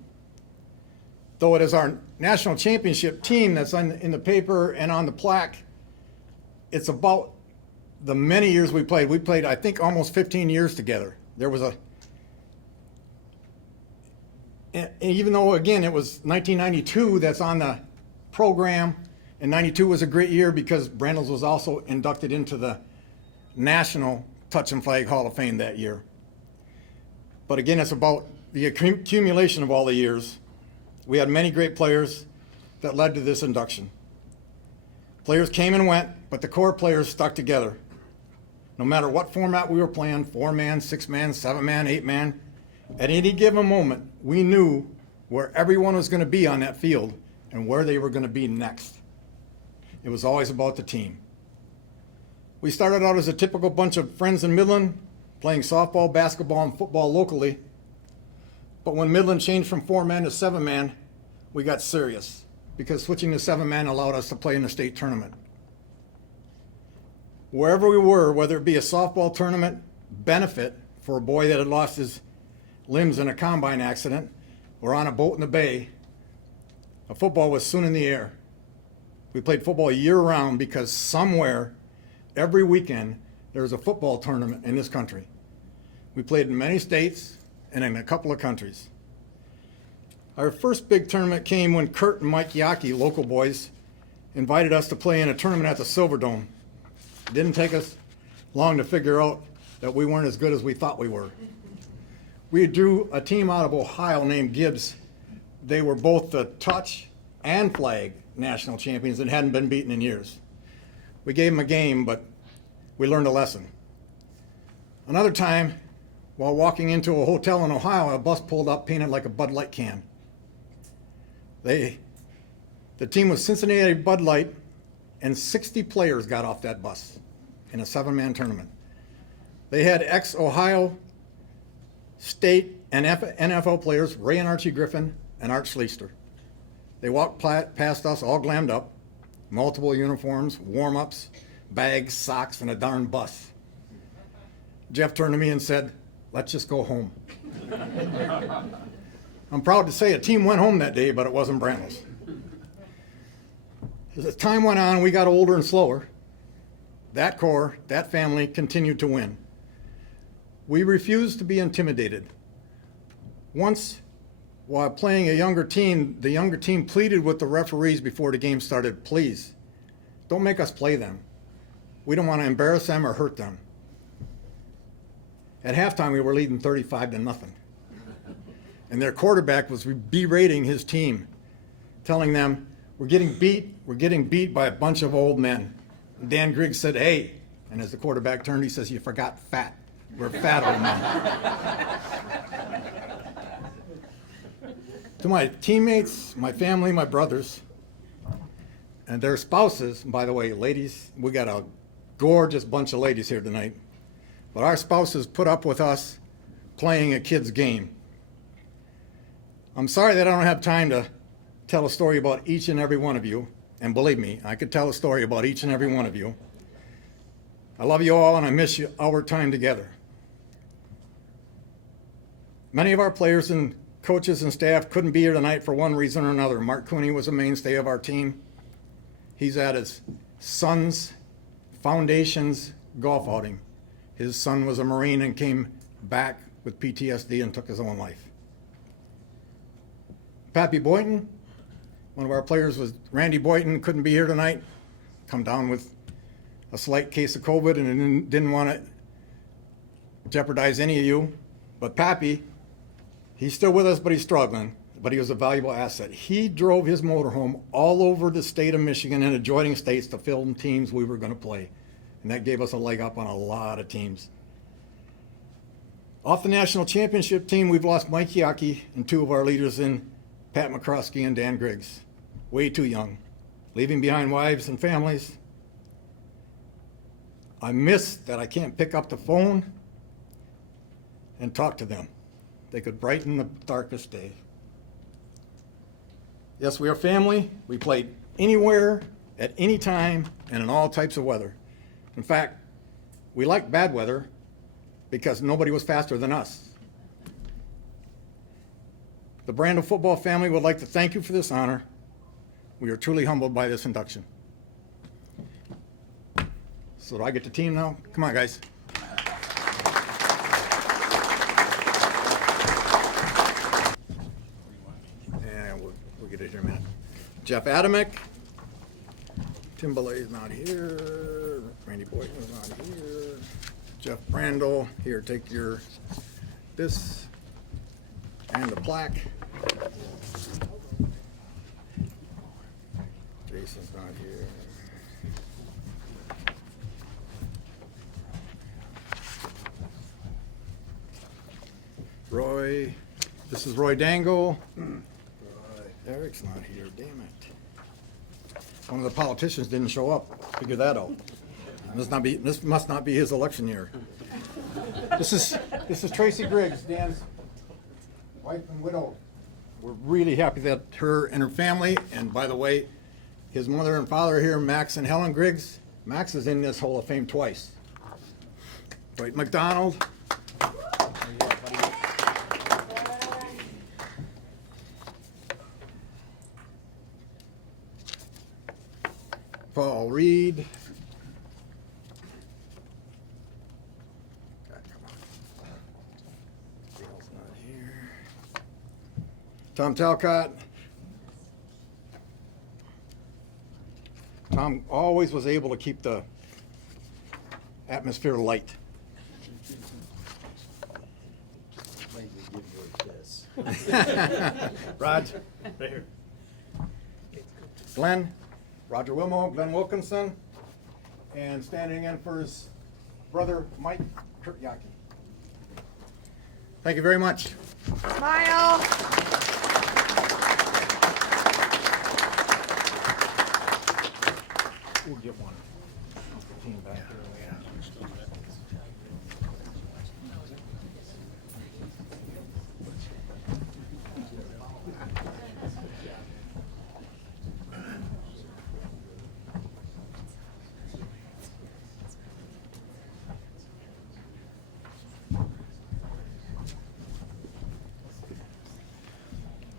Though it is our national championship team that's in the paper and on the plaque, it's about the many years we played. We played, I think, almost 15 years together. There was and even though, again, it was 1992 that's on the program, and 92 was a great year because Brandels was also inducted into the National Touch and Flag Hall of Fame that year. But again, it's about the accumulation of all the years. We had many great players that led to this induction. Players came and went, but the core players stuck together. No matter what format we were playing, 4-man, 6-man, 7-man, 8-man, at any given moment, we knew where everyone was going to be on that field and where they were going to be next. It was always about the team. We started out as a typical bunch of friends in Midland, playing softball, basketball, and football locally. But when Midland changed from 4-man to 7-man, we got serious because switching to 7-man allowed us to play in the state tournament. Wherever we were, whether it be a softball tournament, benefit for a boy that had lost his limbs in a combine accident, or on a boat in the bay, a football was soon in the air. We played football year-round because somewhere, every weekend, there was a football tournament in this country. We played in many states and in a couple of countries. Our first big tournament came when Kurt and Mike Yaki, local boys, invited us to play in a tournament at the Silverdome. It didn't take us long to figure out that we weren't as good as we thought we were. We drew a team out of Ohio named Gibbs. They were both the touch and flag national champions and hadn't been beaten in years. We gave them a game, but we learned a lesson. Another time, While walking into a hotel in Ohio, a bus pulled up painted like a Bud Light can. The team was Cincinnati Bud Light, and 60 players got off that bus in a 7-man tournament. They had ex-Ohio State and NFL players, Ray and Archie Griffin and Art Schleister. They walked past us all glammed up, multiple uniforms, warm-ups, bags, socks, and a darn bus. Jeff turned to me and said, "Let's just go home." I'm proud to say a team went home that day, but it wasn't Brandles. As time went on, we got older and slower. That core, that family continued to win. We refused to be intimidated. Once, while playing a younger team, the younger team pleaded with the referees before the game started, "Please, don't make us play them. We don't want to embarrass them or hurt them." At halftime, we were leading 35-0. And their quarterback was berating his team, telling them, we're getting beat by a bunch of old men. And Dan Griggs said, "Hey," and as the quarterback turned, he says, "You forgot fat. We're fat old men." To my teammates, my family, my brothers, and their spouses, by the way, ladies, we got a gorgeous bunch of ladies here tonight, but our spouses put up with us playing a kid's game. I'm sorry that I don't have time to tell a story about each and every one of you, and believe me, I could tell a story about each and every one of you. I love you all, and I miss our time together. Many of our players and coaches and staff couldn't be here tonight for one reason or another. Mark Cooney was a mainstay of our team. He's at his son's foundation's golf outing. His son was a Marine and came back with PTSD and took his own life. Pappy Boynton, one of our players was Randy Boynton, couldn't be here tonight. Come down with a slight case of COVID and didn't want to jeopardize any of you. But Pappy, he's still with us, but he's struggling. But he was a valuable asset. He drove his motorhome all over the state of Michigan and adjoining states to film teams we were going to play. And that gave us a leg up on a lot of teams. Off the national championship team, we've lost Mike Yaki and two of our leaders in Pat McCroskey and Dan Griggs. Way too young, leaving behind wives and families. I miss that I can't pick up the phone and talk to them. They could brighten the darkest day. Yes, we are family. We played anywhere, at any time, and in all types of weather. In fact, we liked bad weather because nobody was faster than us. The Brandel football family would like to thank you for this honor. We are truly humbled by this induction. So do I get the team now? Come on, guys. And we'll get it here in a minute. Jeff Adamek. Tim Belay's not here. Randy Boynton's not here. Jeff Brandel. Here, take this and the plaque. Jason's not here. Roy, this is Roy Dangle. Eric's not here, damn it. One of the politicians didn't show up, figure that out. This must not be his election year. This is Tracy Griggs, Dan's wife and widow. We're really happy that her and her family, and by the way, his mother and father are here, Max and Helen Griggs. Max is in this Hall of Fame twice. Dwight McDonald. Paul Reed. Dale's not here. Tom Talcott. Tom always was able to keep the atmosphere light. Raj, right here. Glenn, Roger Wilmo, Glenn Wilkinson, and standing in for his brother Mike Kurtyaki. Thank you very much. Smile. We'll get one. Team back here.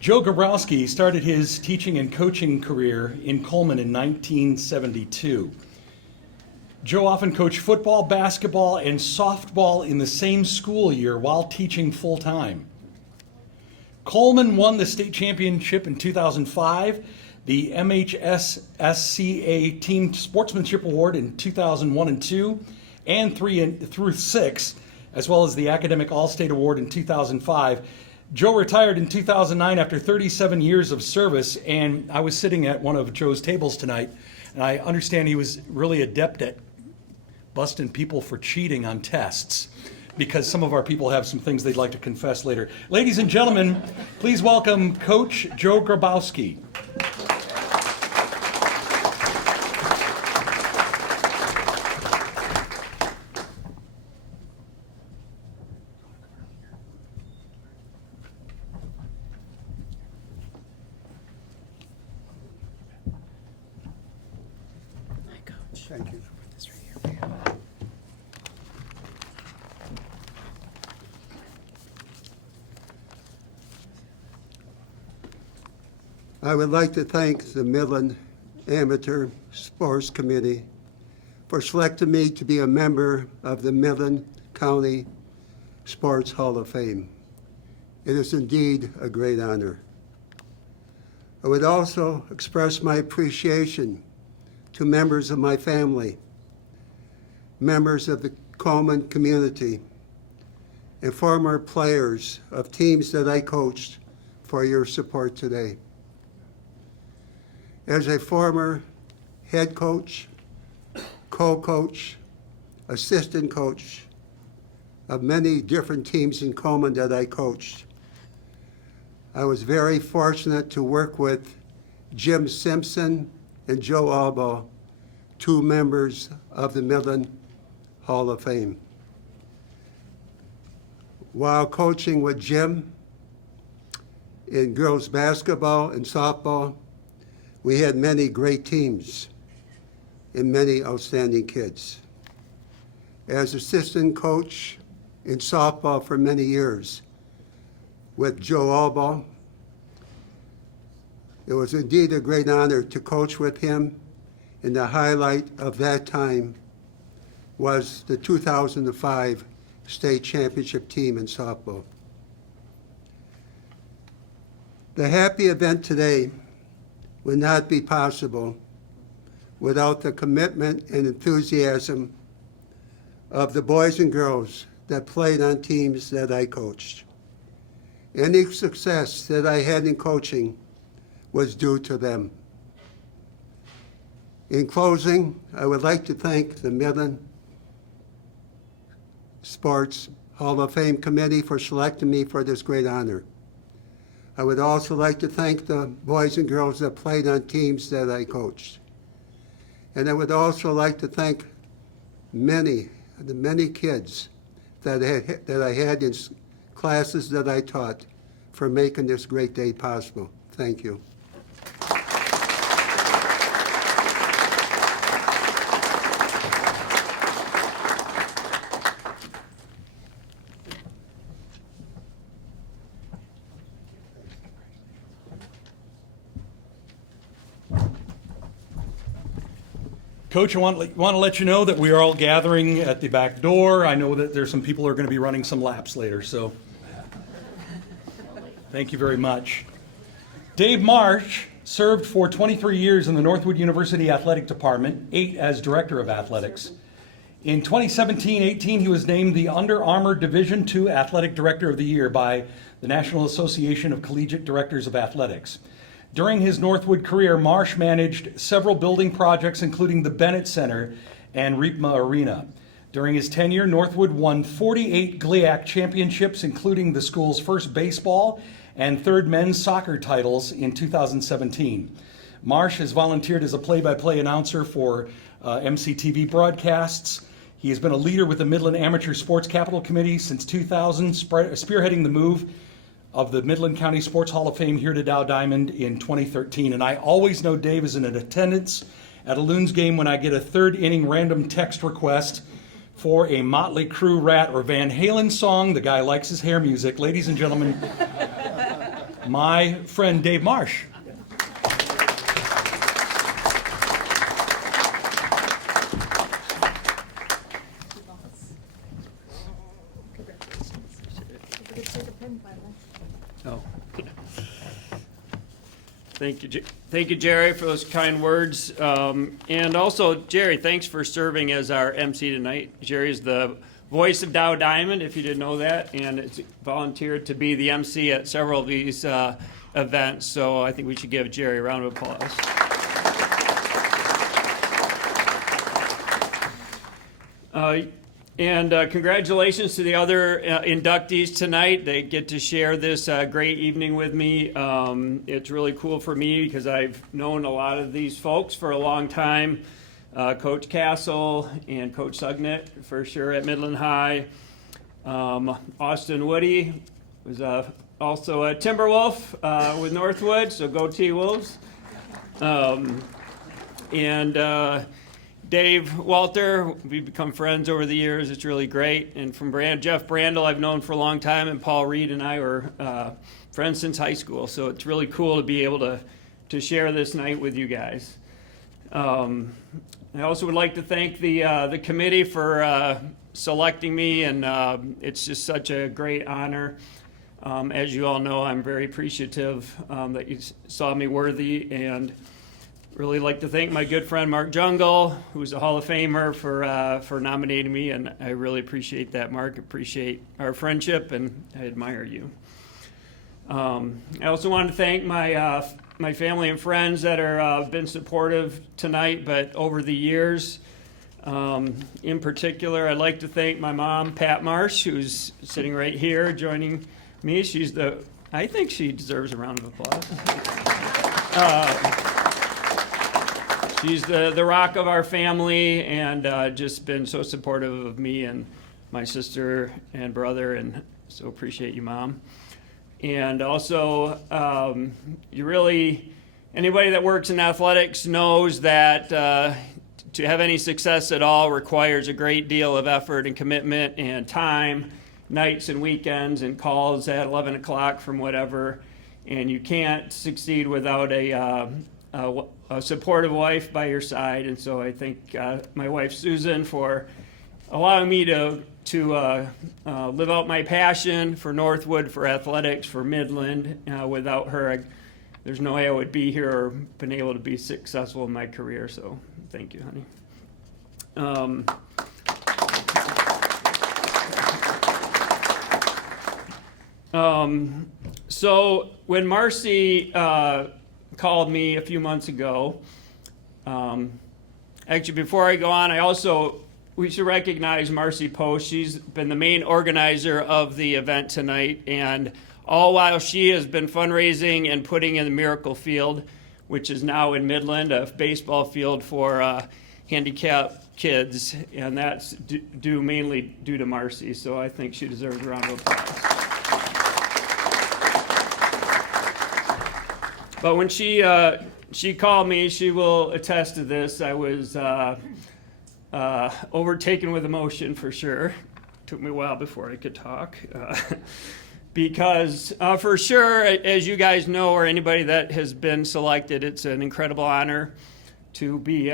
Joe Grabowski started his teaching and coaching career in Coleman in 1972. Joe often coached football, basketball, and softball in the same school year while teaching full-time. Coleman won the state championship in 2005, the MHSSCA Team Sportsmanship Award in 2001 and 2, and 3 through 6, as well as the Academic All-State Award in 2005. Joe retired in 2009 after 37 years of service, and I was sitting at one of Joe's tables tonight, and I understand he was really adept at busting people for cheating on tests, because some of our people have some things they'd like to confess later. Ladies and gentlemen, please welcome Coach Joe Grabowski. Thank you. I would like to thank the Midland Amateur Sports Committee for selecting me to be a member of the Midland County Sports Hall of Fame. It is indeed a great honor. I would also express my appreciation to members of my family, members of the Coleman community, and former players of teams that I coached for your support today. As a former head coach, co-coach, assistant coach of many different teams in Coleman that I coached, I was very fortunate to work with Jim Simpson and Joe Alba, two members of the Midland Hall of Fame. While coaching with Jim in girls basketball and softball, we had many great teams and many outstanding kids. As assistant coach in softball for many years with Joe Alba, it was indeed a great honor to coach with him, and the highlight of that time was the 2005 state championship team in softball. The happy event today would not be possible without the commitment and enthusiasm of the boys and girls that played on teams that I coached. Any success that I had in coaching was due to them. In closing, I would like to thank the Midland Sports Hall of Fame Committee for selecting me for this great honor. I would also like to thank the boys and girls that played on teams that I coached. And I would also like to thank the many kids that I had in classes that I taught for making this great day possible. Thank you. Coach, I want to let you know that we are all gathering at the back door. I know that there's some people who are going to be running some laps later, so thank you very much. Dave Marsh served for 23 years in the Northwood University Athletic Department, 8 as Director of Athletics. In 2017-18, he was named the Under Armour Division II Athletic Director of the Year by the National Association of Collegiate Directors of Athletics. During his Northwood career, Marsh managed several building projects, including the Bennett Center and Reapma Arena. During his tenure, Northwood won 48 GLIAC championships, including the school's first baseball and third men's soccer titles in 2017. Marsh has volunteered as a play-by-play announcer for MCTV broadcasts. He has been a leader with the Midland Amateur Sports Capital Committee since 2000, spearheading the move of the Midland County Sports Hall of Fame here to Dow Diamond in 2013. And I always know Dave is in attendance at a Loons game when I get a third inning random text request for a Motley Crue, Rat, or Van Halen song. The guy likes his hair music. Ladies and gentlemen, my friend Dave Marsh. Oh. Thank you, Jerry, for those kind words. And also, Jerry, thanks for serving as our MC tonight. Jerry is the voice of Dow Diamond, if you didn't know that, and it's volunteered to be the MC at several of these events. So I think we should give Jerry a round of applause. And congratulations to the other inductees tonight. They get to share this great evening with me. It's really cool for me because I've known a lot of these folks for a long time. Coach Castle and Coach Sugnet, for sure, at Midland High. Austin Woody was also a Timberwolf with Northwood, so go T-Wolves. And Dave Walter, we've become friends over the years. It's really great. And from Jeff Brandel, I've known for a long time, and Paul Reed and I were friends since high school. So it's really cool to be able to share this night with you guys. I also would like to thank the committee for selecting me, and it's just such a great honor. As you all know, I'm very appreciative that you saw me worthy, and really like to thank my good friend Mark Jungle, who's a Hall of Famer, for nominating me, and I really appreciate that, Mark. Appreciate our friendship, and I admire you. I also want to thank my family and friends that are been supportive tonight, but over the years. In particular, I'd like to thank my mom, Pat Marsh, who's sitting right here joining me. I think she deserves a round of applause. She's the rock of our family, and just been so supportive of me and my sister and brother, and so appreciate you, Mom. And also, anybody that works in athletics knows that to have any success at all requires a great deal of effort and commitment and time, nights and weekends and calls at 11 o'clock from whatever, and you can't succeed without a supportive wife by your side. And so I thank my wife Susan for allowing me to live out my passion for Northwood, for athletics, for Midland. Without her, there's no way I would be here or been able to be successful in my career. So thank you, honey. So when Marcy called me a few months ago, actually before I go on, we should recognize Marcy Post. She's been the main organizer of the event tonight, and all while she has been fundraising and putting in the Miracle Field, which is now in Midland, a baseball field for handicapped kids, and that's mainly due to Marcy, so I think she deserves a round of applause. But when she called me, she will attest to this. I was overtaken with emotion for sure. Took me a while before I could talk. Because for sure, as you guys know, or anybody that has been selected, it's an incredible honor to be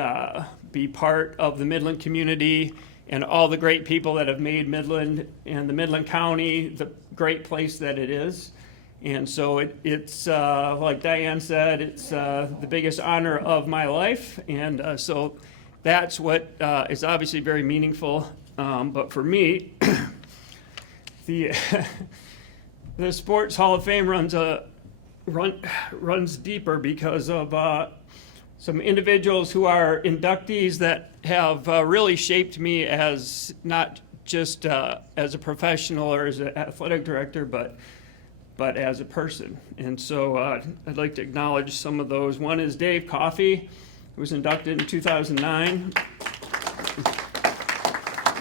part of the Midland community and all the great people that have made Midland and the Midland County the great place that it is. And so it's like Diane said, it's the biggest honor of my life. And so that's what is obviously very meaningful. But for me, the Sports Hall of Fame runs deeper because of some individuals who are inductees that have really shaped me as not just as a professional or as an athletic director, but as a person. And so I'd like to acknowledge some of those. One is Dave Coffey, who was inducted in 2009.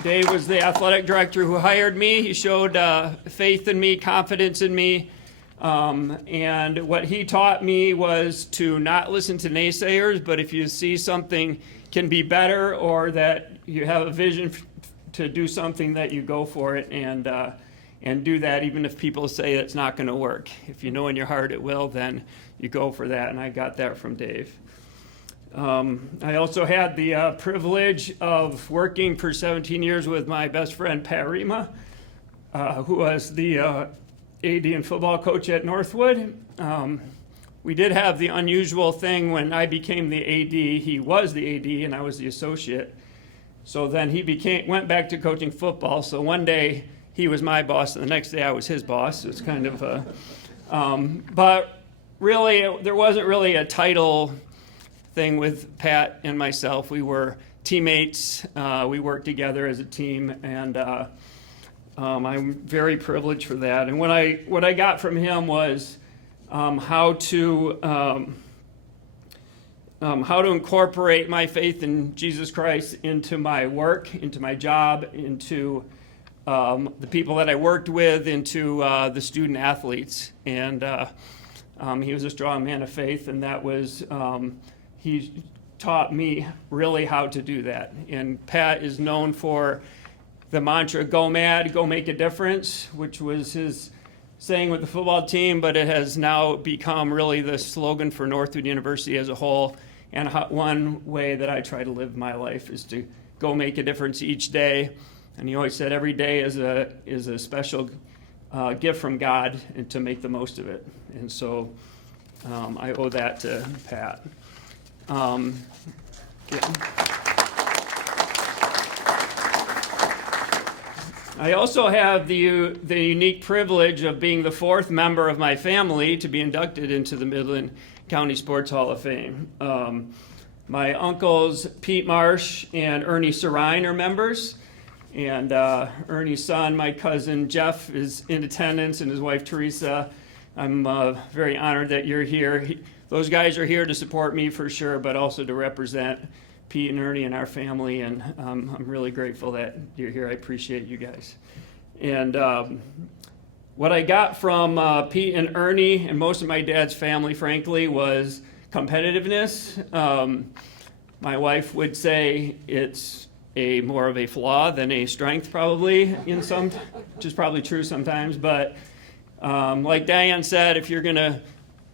Dave was the athletic director who hired me. He showed faith in me, confidence in me. And what he taught me was to not listen to naysayers, but if you see something can be better or that you have a vision to do something, that you go for it and do that even if people say it's not going to work. If you know in your heart it will, then you go for that, and I got that from Dave. I also had the privilege of working for 17 years with my best friend Pat Rima, who was the AD and football coach at Northwood. We did have the unusual thing when I became the AD. He was the AD and I was the associate. So then he went back to coaching football. So one day he was my boss and the next day I was his boss. It was kind of but really there wasn't really a title thing with Pat and myself. We were teammates. We worked together as a team, and I'm very privileged for that. And what I got from him was how to incorporate my faith in Jesus Christ into my work, into my job, into the people that I worked with, into the student athletes. And he was a strong man of faith, and that was he taught me really how to do that. And Pat is known for the mantra, go mad, go make a difference, which was his saying with the football team, but it has now become really the slogan for Northwood University as a whole. And one way that I try to live my life is to go make a difference each day. And he always said every day is a special gift from God, and to make the most of it. And so I owe that to Pat. I also have the unique privilege of being the fourth member of my family to be inducted into the Midland County Sports Hall of Fame. My uncles Pete Marsh and Ernie Sarine are members, and Ernie's son, my cousin Jeff, is in attendance, and his wife Teresa. I'm very honored that you're here. Those guys are here to support me for sure, but also to represent Pete and Ernie and our family, and I'm really grateful that you're here. I appreciate you guys. And what I got from Pete and Ernie and most of my dad's family, frankly, was competitiveness. My wife would say it's more of a flaw than a strength, probably, which is probably true sometimes. But like Diane said, if you're going to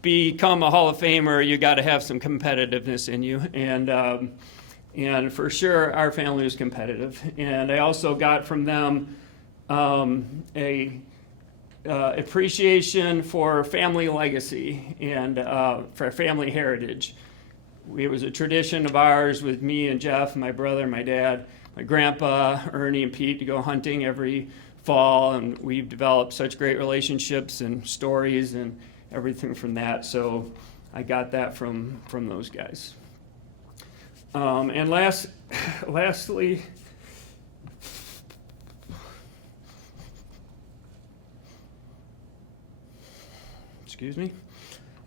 become a Hall of Famer, you got to have some competitiveness in you. And for sure, our family was competitive. And I also got from them a appreciation for family legacy and for family heritage. It was a tradition of ours with me and Jeff, my brother, my dad, my grandpa, Ernie, and Pete to go hunting every fall. And we've developed such great relationships and stories and everything from that. So I got that from those guys. And lastly, excuse me,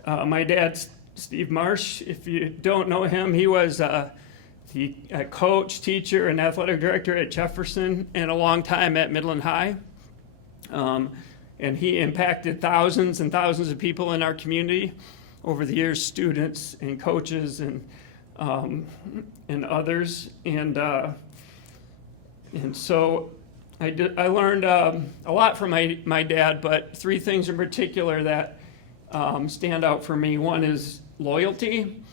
my dad, Steve Marsh. If you don't know him, he was a coach, teacher, and athletic director at Jefferson, and a long time at Midland High. And he impacted thousands and thousands of people in our community over the years, students and coaches and others. And so I learned a lot from my dad, but three things in particular that stand out for me. One is loyalty.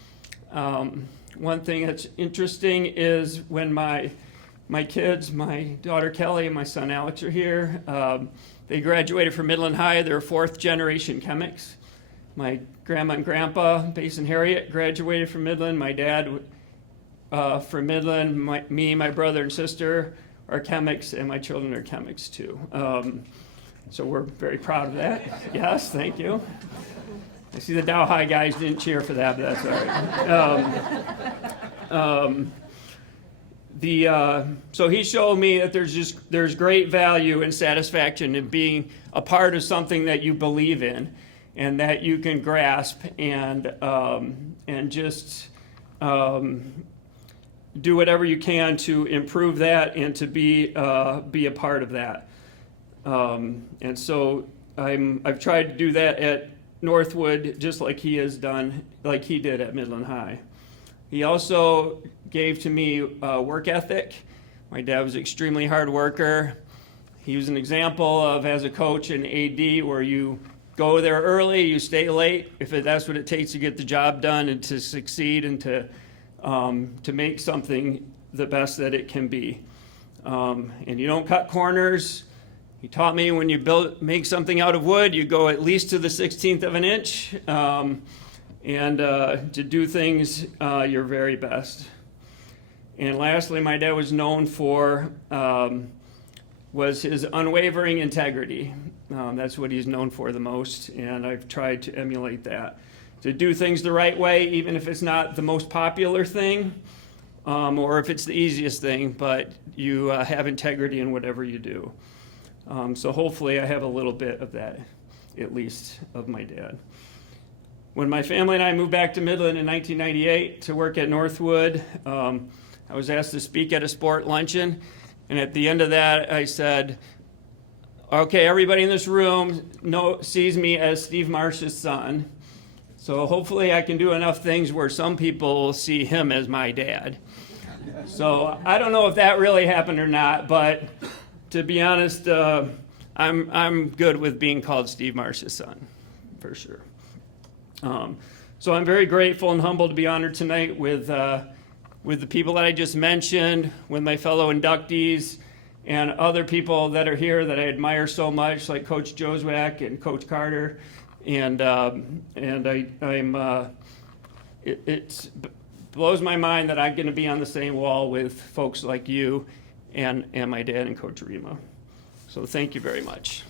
One thing that's interesting is when my kids, my daughter Kelly and my son Alex are here, they graduated from Midland High. They're fourth generation chemics. My grandma and grandpa, Bass and Harriet, graduated from Midland. My dad from Midland. Me, my brother and sister are chemics, and my children are chemics too. So we're very proud of that. Yes, thank you. I see the Dow High guys didn't cheer for that, but that's all right. So he showed me that there's great value and satisfaction in being a part of something that you believe in and that you can grasp and just do whatever you can to improve that and to be a part of that. And so I've tried to do that at Northwood just like he has done, like he did at Midland High. He also gave to me work ethic. My dad was an extremely hard worker. He was an example of, as a coach and AD, where you go there early, you stay late, if that's what it takes to get the job done and to succeed and to make something the best that it can be. And you don't cut corners. He taught me when you make something out of wood, you go at least to the 16th of an inch, and to do things your very best. And lastly, my dad was known for was his unwavering integrity. That's what he's known for the most, and I've tried to emulate that. To do things the right way, even if it's not the most popular thing, or if it's the easiest thing, but you have integrity in whatever you do. So hopefully I have a little bit of that, at least, of my dad. When my family and I moved back to Midland in 1998 to work at Northwood, I was asked to speak at a sport luncheon, and at the end of that I said, okay, everybody in this room sees me as Steve Marsh's son, so hopefully I can do enough things where some people see him as my dad. So I don't know if that really happened or not, but to be honest, I'm good with being called Steve Marsh's son, for sure. So I'm very grateful and humbled to be honored tonight with the people that I just mentioned, with my fellow inductees, and other people that are here that I admire so much, like Coach Joswiak and Coach Carter, and it blows my mind that I'm going to be on the same wall with folks like you and my dad and Coach Rima. So thank you very much.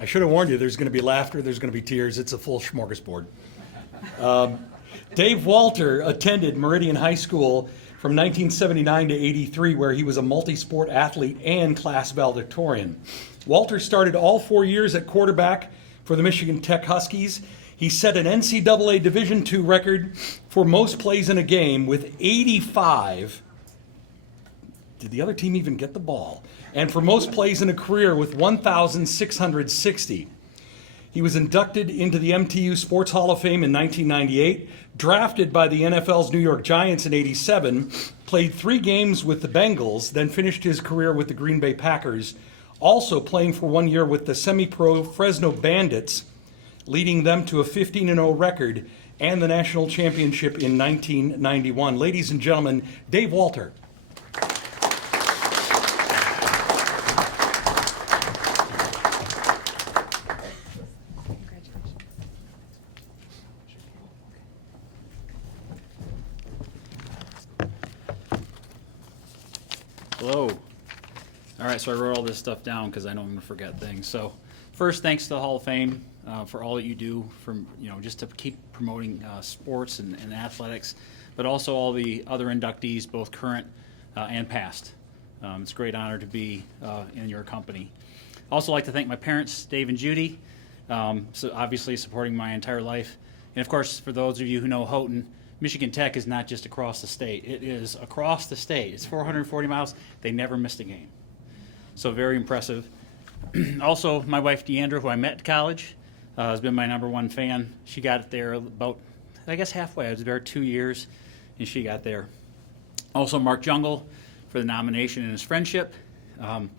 I should have warned you, there's going to be laughter, there's going to be tears. It's a full smorgasbord. Dave Walter attended Meridian High School from 1979 to 83, where he was a multi-sport athlete and class valedictorian. Walter started all 4 years at quarterback for the Michigan Tech Huskies. He set an NCAA Division II record for most plays in a game with 85. Did the other team even get the ball? And for most plays in a career with 1,660. He was inducted into the MTU Sports Hall of Fame in 1998, drafted by the NFL's New York Giants in '87, played 3 games with the Bengals, then finished his career with the Green Bay Packers, also playing for 1 year with the semi-pro Fresno Bandits, leading them to a 15-0 record and the national championship in 1991. Ladies and gentlemen, Dave Walter. Hello. All right, so I wrote all this stuff down because I know I'm going to forget things. So first, thanks to the Hall of Fame for all that you do, from just to keep promoting sports and athletics, but also all the other inductees, both current and past. It's a great honor to be in your company. Also like to thank my parents, Dave and Judy, so obviously supporting my entire life. And of course, for those of you who know Houghton, Michigan Tech is not just across the state. It is across the state. It's 440 miles. They never missed a game. So very impressive. Also, my wife, Deandra, who I met at college, has been my #1 fan. She got there about, I guess, halfway. I was there 2 years, and she got there. Also, Mark Jungle for the nomination and his friendship. I'd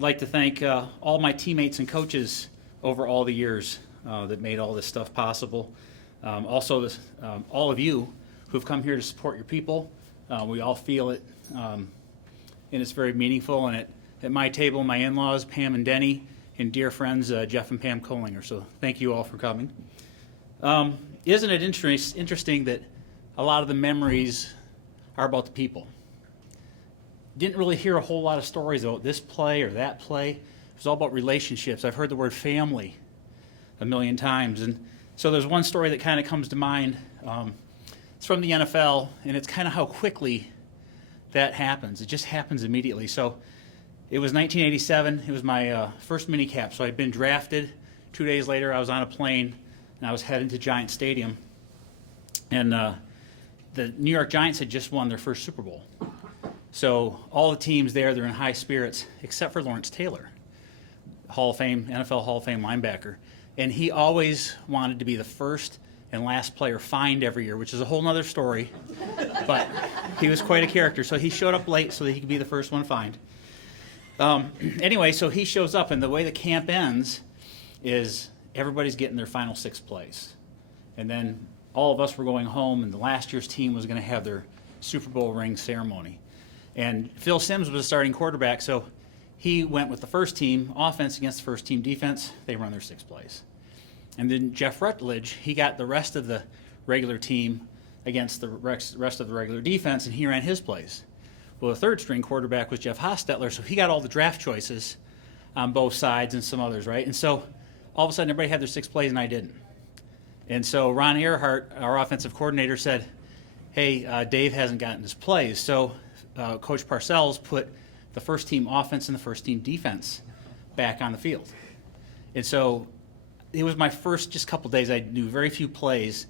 like to thank all my teammates and coaches over all the years that made all this stuff possible. Also, all of you who've come here to support your people. We all feel it, and it's very meaningful. And at my table, my in-laws, Pam and Denny, and dear friends, Jeff and Pam Kohlinger. So thank you all for coming. Isn't it interesting that a lot of the memories are about the people. Didn't really hear a whole lot of stories about this play or that play. It was all about relationships. I've heard the word family a million times. And so there's one story that kind of comes to mind. It's from the NFL, and it's kind of how quickly that happens. It just happens immediately. So it was 1987. It was my first minicap. So I'd been drafted. 2 days later, I was on a plane, and I was heading to Giant Stadium. And the New York Giants had just won their first Super Bowl. So all the teams there, they're in high spirits, except for Lawrence Taylor, Hall of Fame, NFL Hall of Fame linebacker. And he always wanted to be the first and last player fined every year, which is a whole other story. But he was quite a character. So he showed up late so that he could be the first one fined. Anyway, so he shows up, and the way the camp ends is everybody's getting their final 6 plays. And then all of us were going home, and the last year's team was going to have their Super Bowl ring ceremony. And Phil Simms was a starting quarterback, so he went with the first team offense against the first team defense. They run their 6 plays. And then Jeff Rutledge, he got the rest of the regular team against the rest of the regular defense, and he ran his plays. Well, the third string quarterback was Jeff Hostetler, so he got all the draft choices on both sides and some others, right? And so all of a sudden everybody had their 6 plays and I didn't. And so Ron Earhart, our offensive coordinator, said, hey, Dave hasn't gotten his plays. So Coach Parcells put the first team offense and the first team defense back on the field. And so it was my first just couple days. I knew very few plays.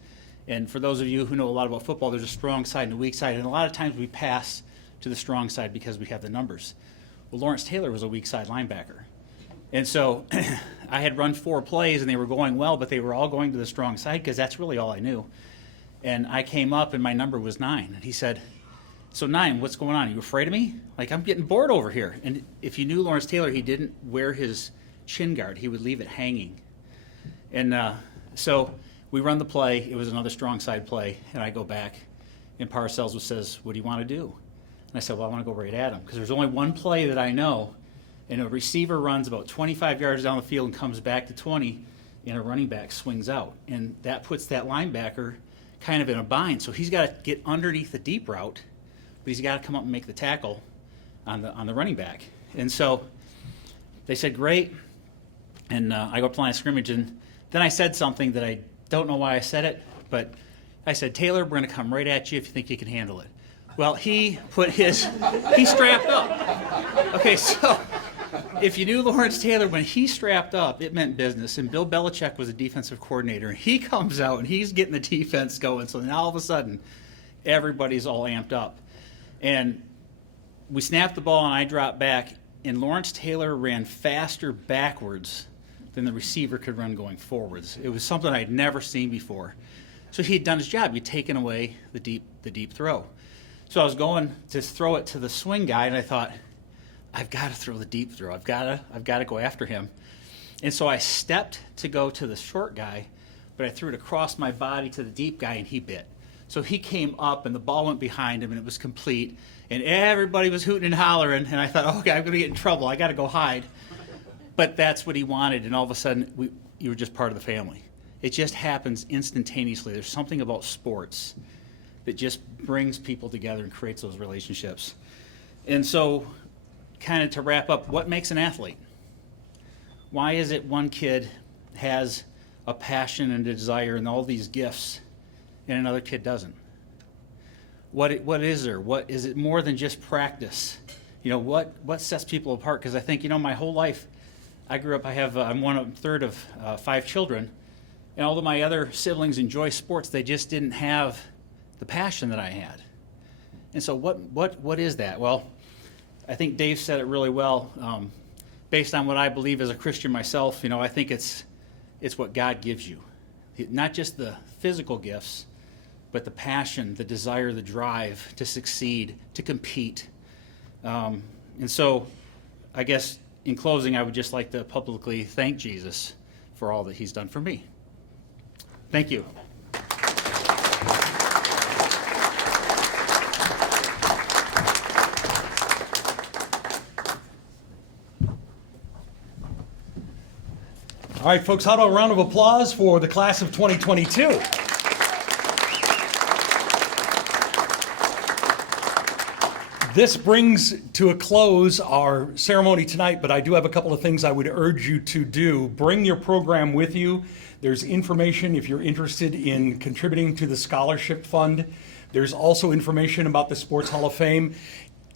And for those of you who know a lot about football, there's a strong side and a weak side. And a lot of times we pass to the strong side because we have the numbers. Well, Lawrence Taylor was a weak side linebacker. And so I had run 4 plays and they were going well, but they were all going to the strong side because that's really all I knew. And I came up and my number was 9. And he said, so 9, what's going on? Are you afraid of me? Like, I'm getting bored over here. And if you knew Lawrence Taylor, he didn't wear his chin guard. He would leave it hanging. And so we run the play. It was another strong side play. And I go back and Parcells says, what do you want to do? And I said, well, I want to go right at him because there's only one play that I know. And a receiver runs about 25 yards down the field and comes back to 20, and a running back swings out. And that puts that linebacker kind of in a bind. So he's got to get underneath the deep route, but he's got to come up and make the tackle on the running back. And so they said, great. And I go up to the line of scrimmage, and then I said something that I don't know why I said it, but I said, Taylor, we're going to come right at you if you think you can handle it. Well, he strapped up. Okay, so if you knew Lawrence Taylor, when he strapped up, it meant business. And Bill Belichick was a defensive coordinator. And he comes out, and he's getting the defense going. So now all of a sudden, everybody's all amped up. And we snapped the ball, and I dropped back. And Lawrence Taylor ran faster backwards than the receiver could run going forwards. It was something I'd never seen before. So he had done his job. He'd taken away the deep throw. So I was going to throw it to the swing guy, and I thought, I've got to throw the deep throw. I've got to go after him. And so I stepped to go to the short guy, but I threw it across my body to the deep guy, and he bit. So he came up, and the ball went behind him, and it was complete. And everybody was hooting and hollering, and I thought, okay, I'm going to get in trouble. I got to go hide. But that's what he wanted, and all of a sudden, you were just part of the family. It just happens instantaneously. There's something about sports that just brings people together and creates those relationships. And so, kind of to wrap up, what makes an athlete? Why is it one kid has a passion and a desire and all these gifts and another kid doesn't? What is there? What is it more than just practice? You know, what sets people apart? Because I think, my whole life, I grew up, I'm one third of 5 children, and although my other siblings enjoy sports, they just didn't have the passion that I had. And so what is that? Well, I think Dave said it really well. Based on what I believe as a Christian myself, I think it's what God gives you. Not just the physical gifts, but the passion, the desire, the drive to succeed, to compete. And so I guess in closing, I would just like to publicly thank Jesus for all that he's done for me. Thank you. All right, folks, how about a round of applause for the class of 2022? This brings to a close our ceremony tonight, but I do have a couple of things I would urge you to do. Bring your program with you. There's information if you're interested in contributing to the scholarship fund. There's also information about the Sports Hall of Fame.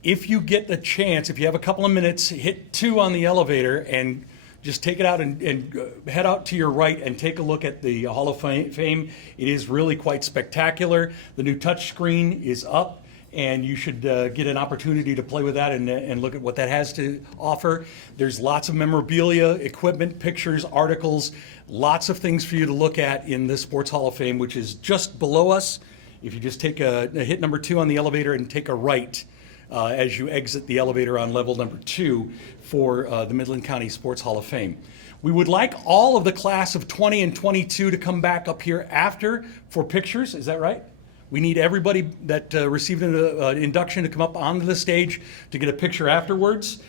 If you get the chance, if you have a couple of minutes, hit 2 on the elevator and just take it out and head out to your right and take a look at the Hall of Fame. It is really quite spectacular. The new touch screen is up, and you should get an opportunity to play with that and look at what that has to offer. There's lots of memorabilia, equipment, pictures, articles, lots of things for you to look at in the Sports Hall of Fame, which is just below us. If you just take hit number 2 on the elevator and take a right as you exit the elevator on level number 2 for the Midland County Sports Hall of Fame. We would like all of the class of 20 and 22 to come back up here after for pictures. Is that right? We need everybody that received an induction to come up onto the stage to get a picture afterwards.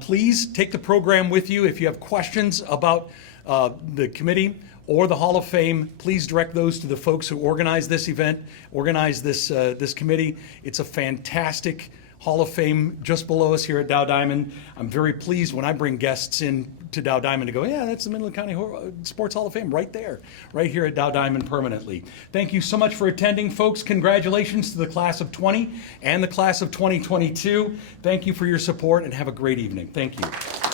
Please take the program with you. If you have questions about the committee or the Hall of Fame, please direct those to the folks who organized this event, organized this committee. It's a fantastic Hall of Fame just below us here at Dow Diamond. I'm very pleased when I bring guests in to Dow Diamond to go, yeah, that's the Midland County Sports Hall of Fame right there, right here at Dow Diamond permanently. Thank you so much for attending, folks. Congratulations to the class of 20 and the class of 2022. Thank you for your support and have a great evening. Thank you.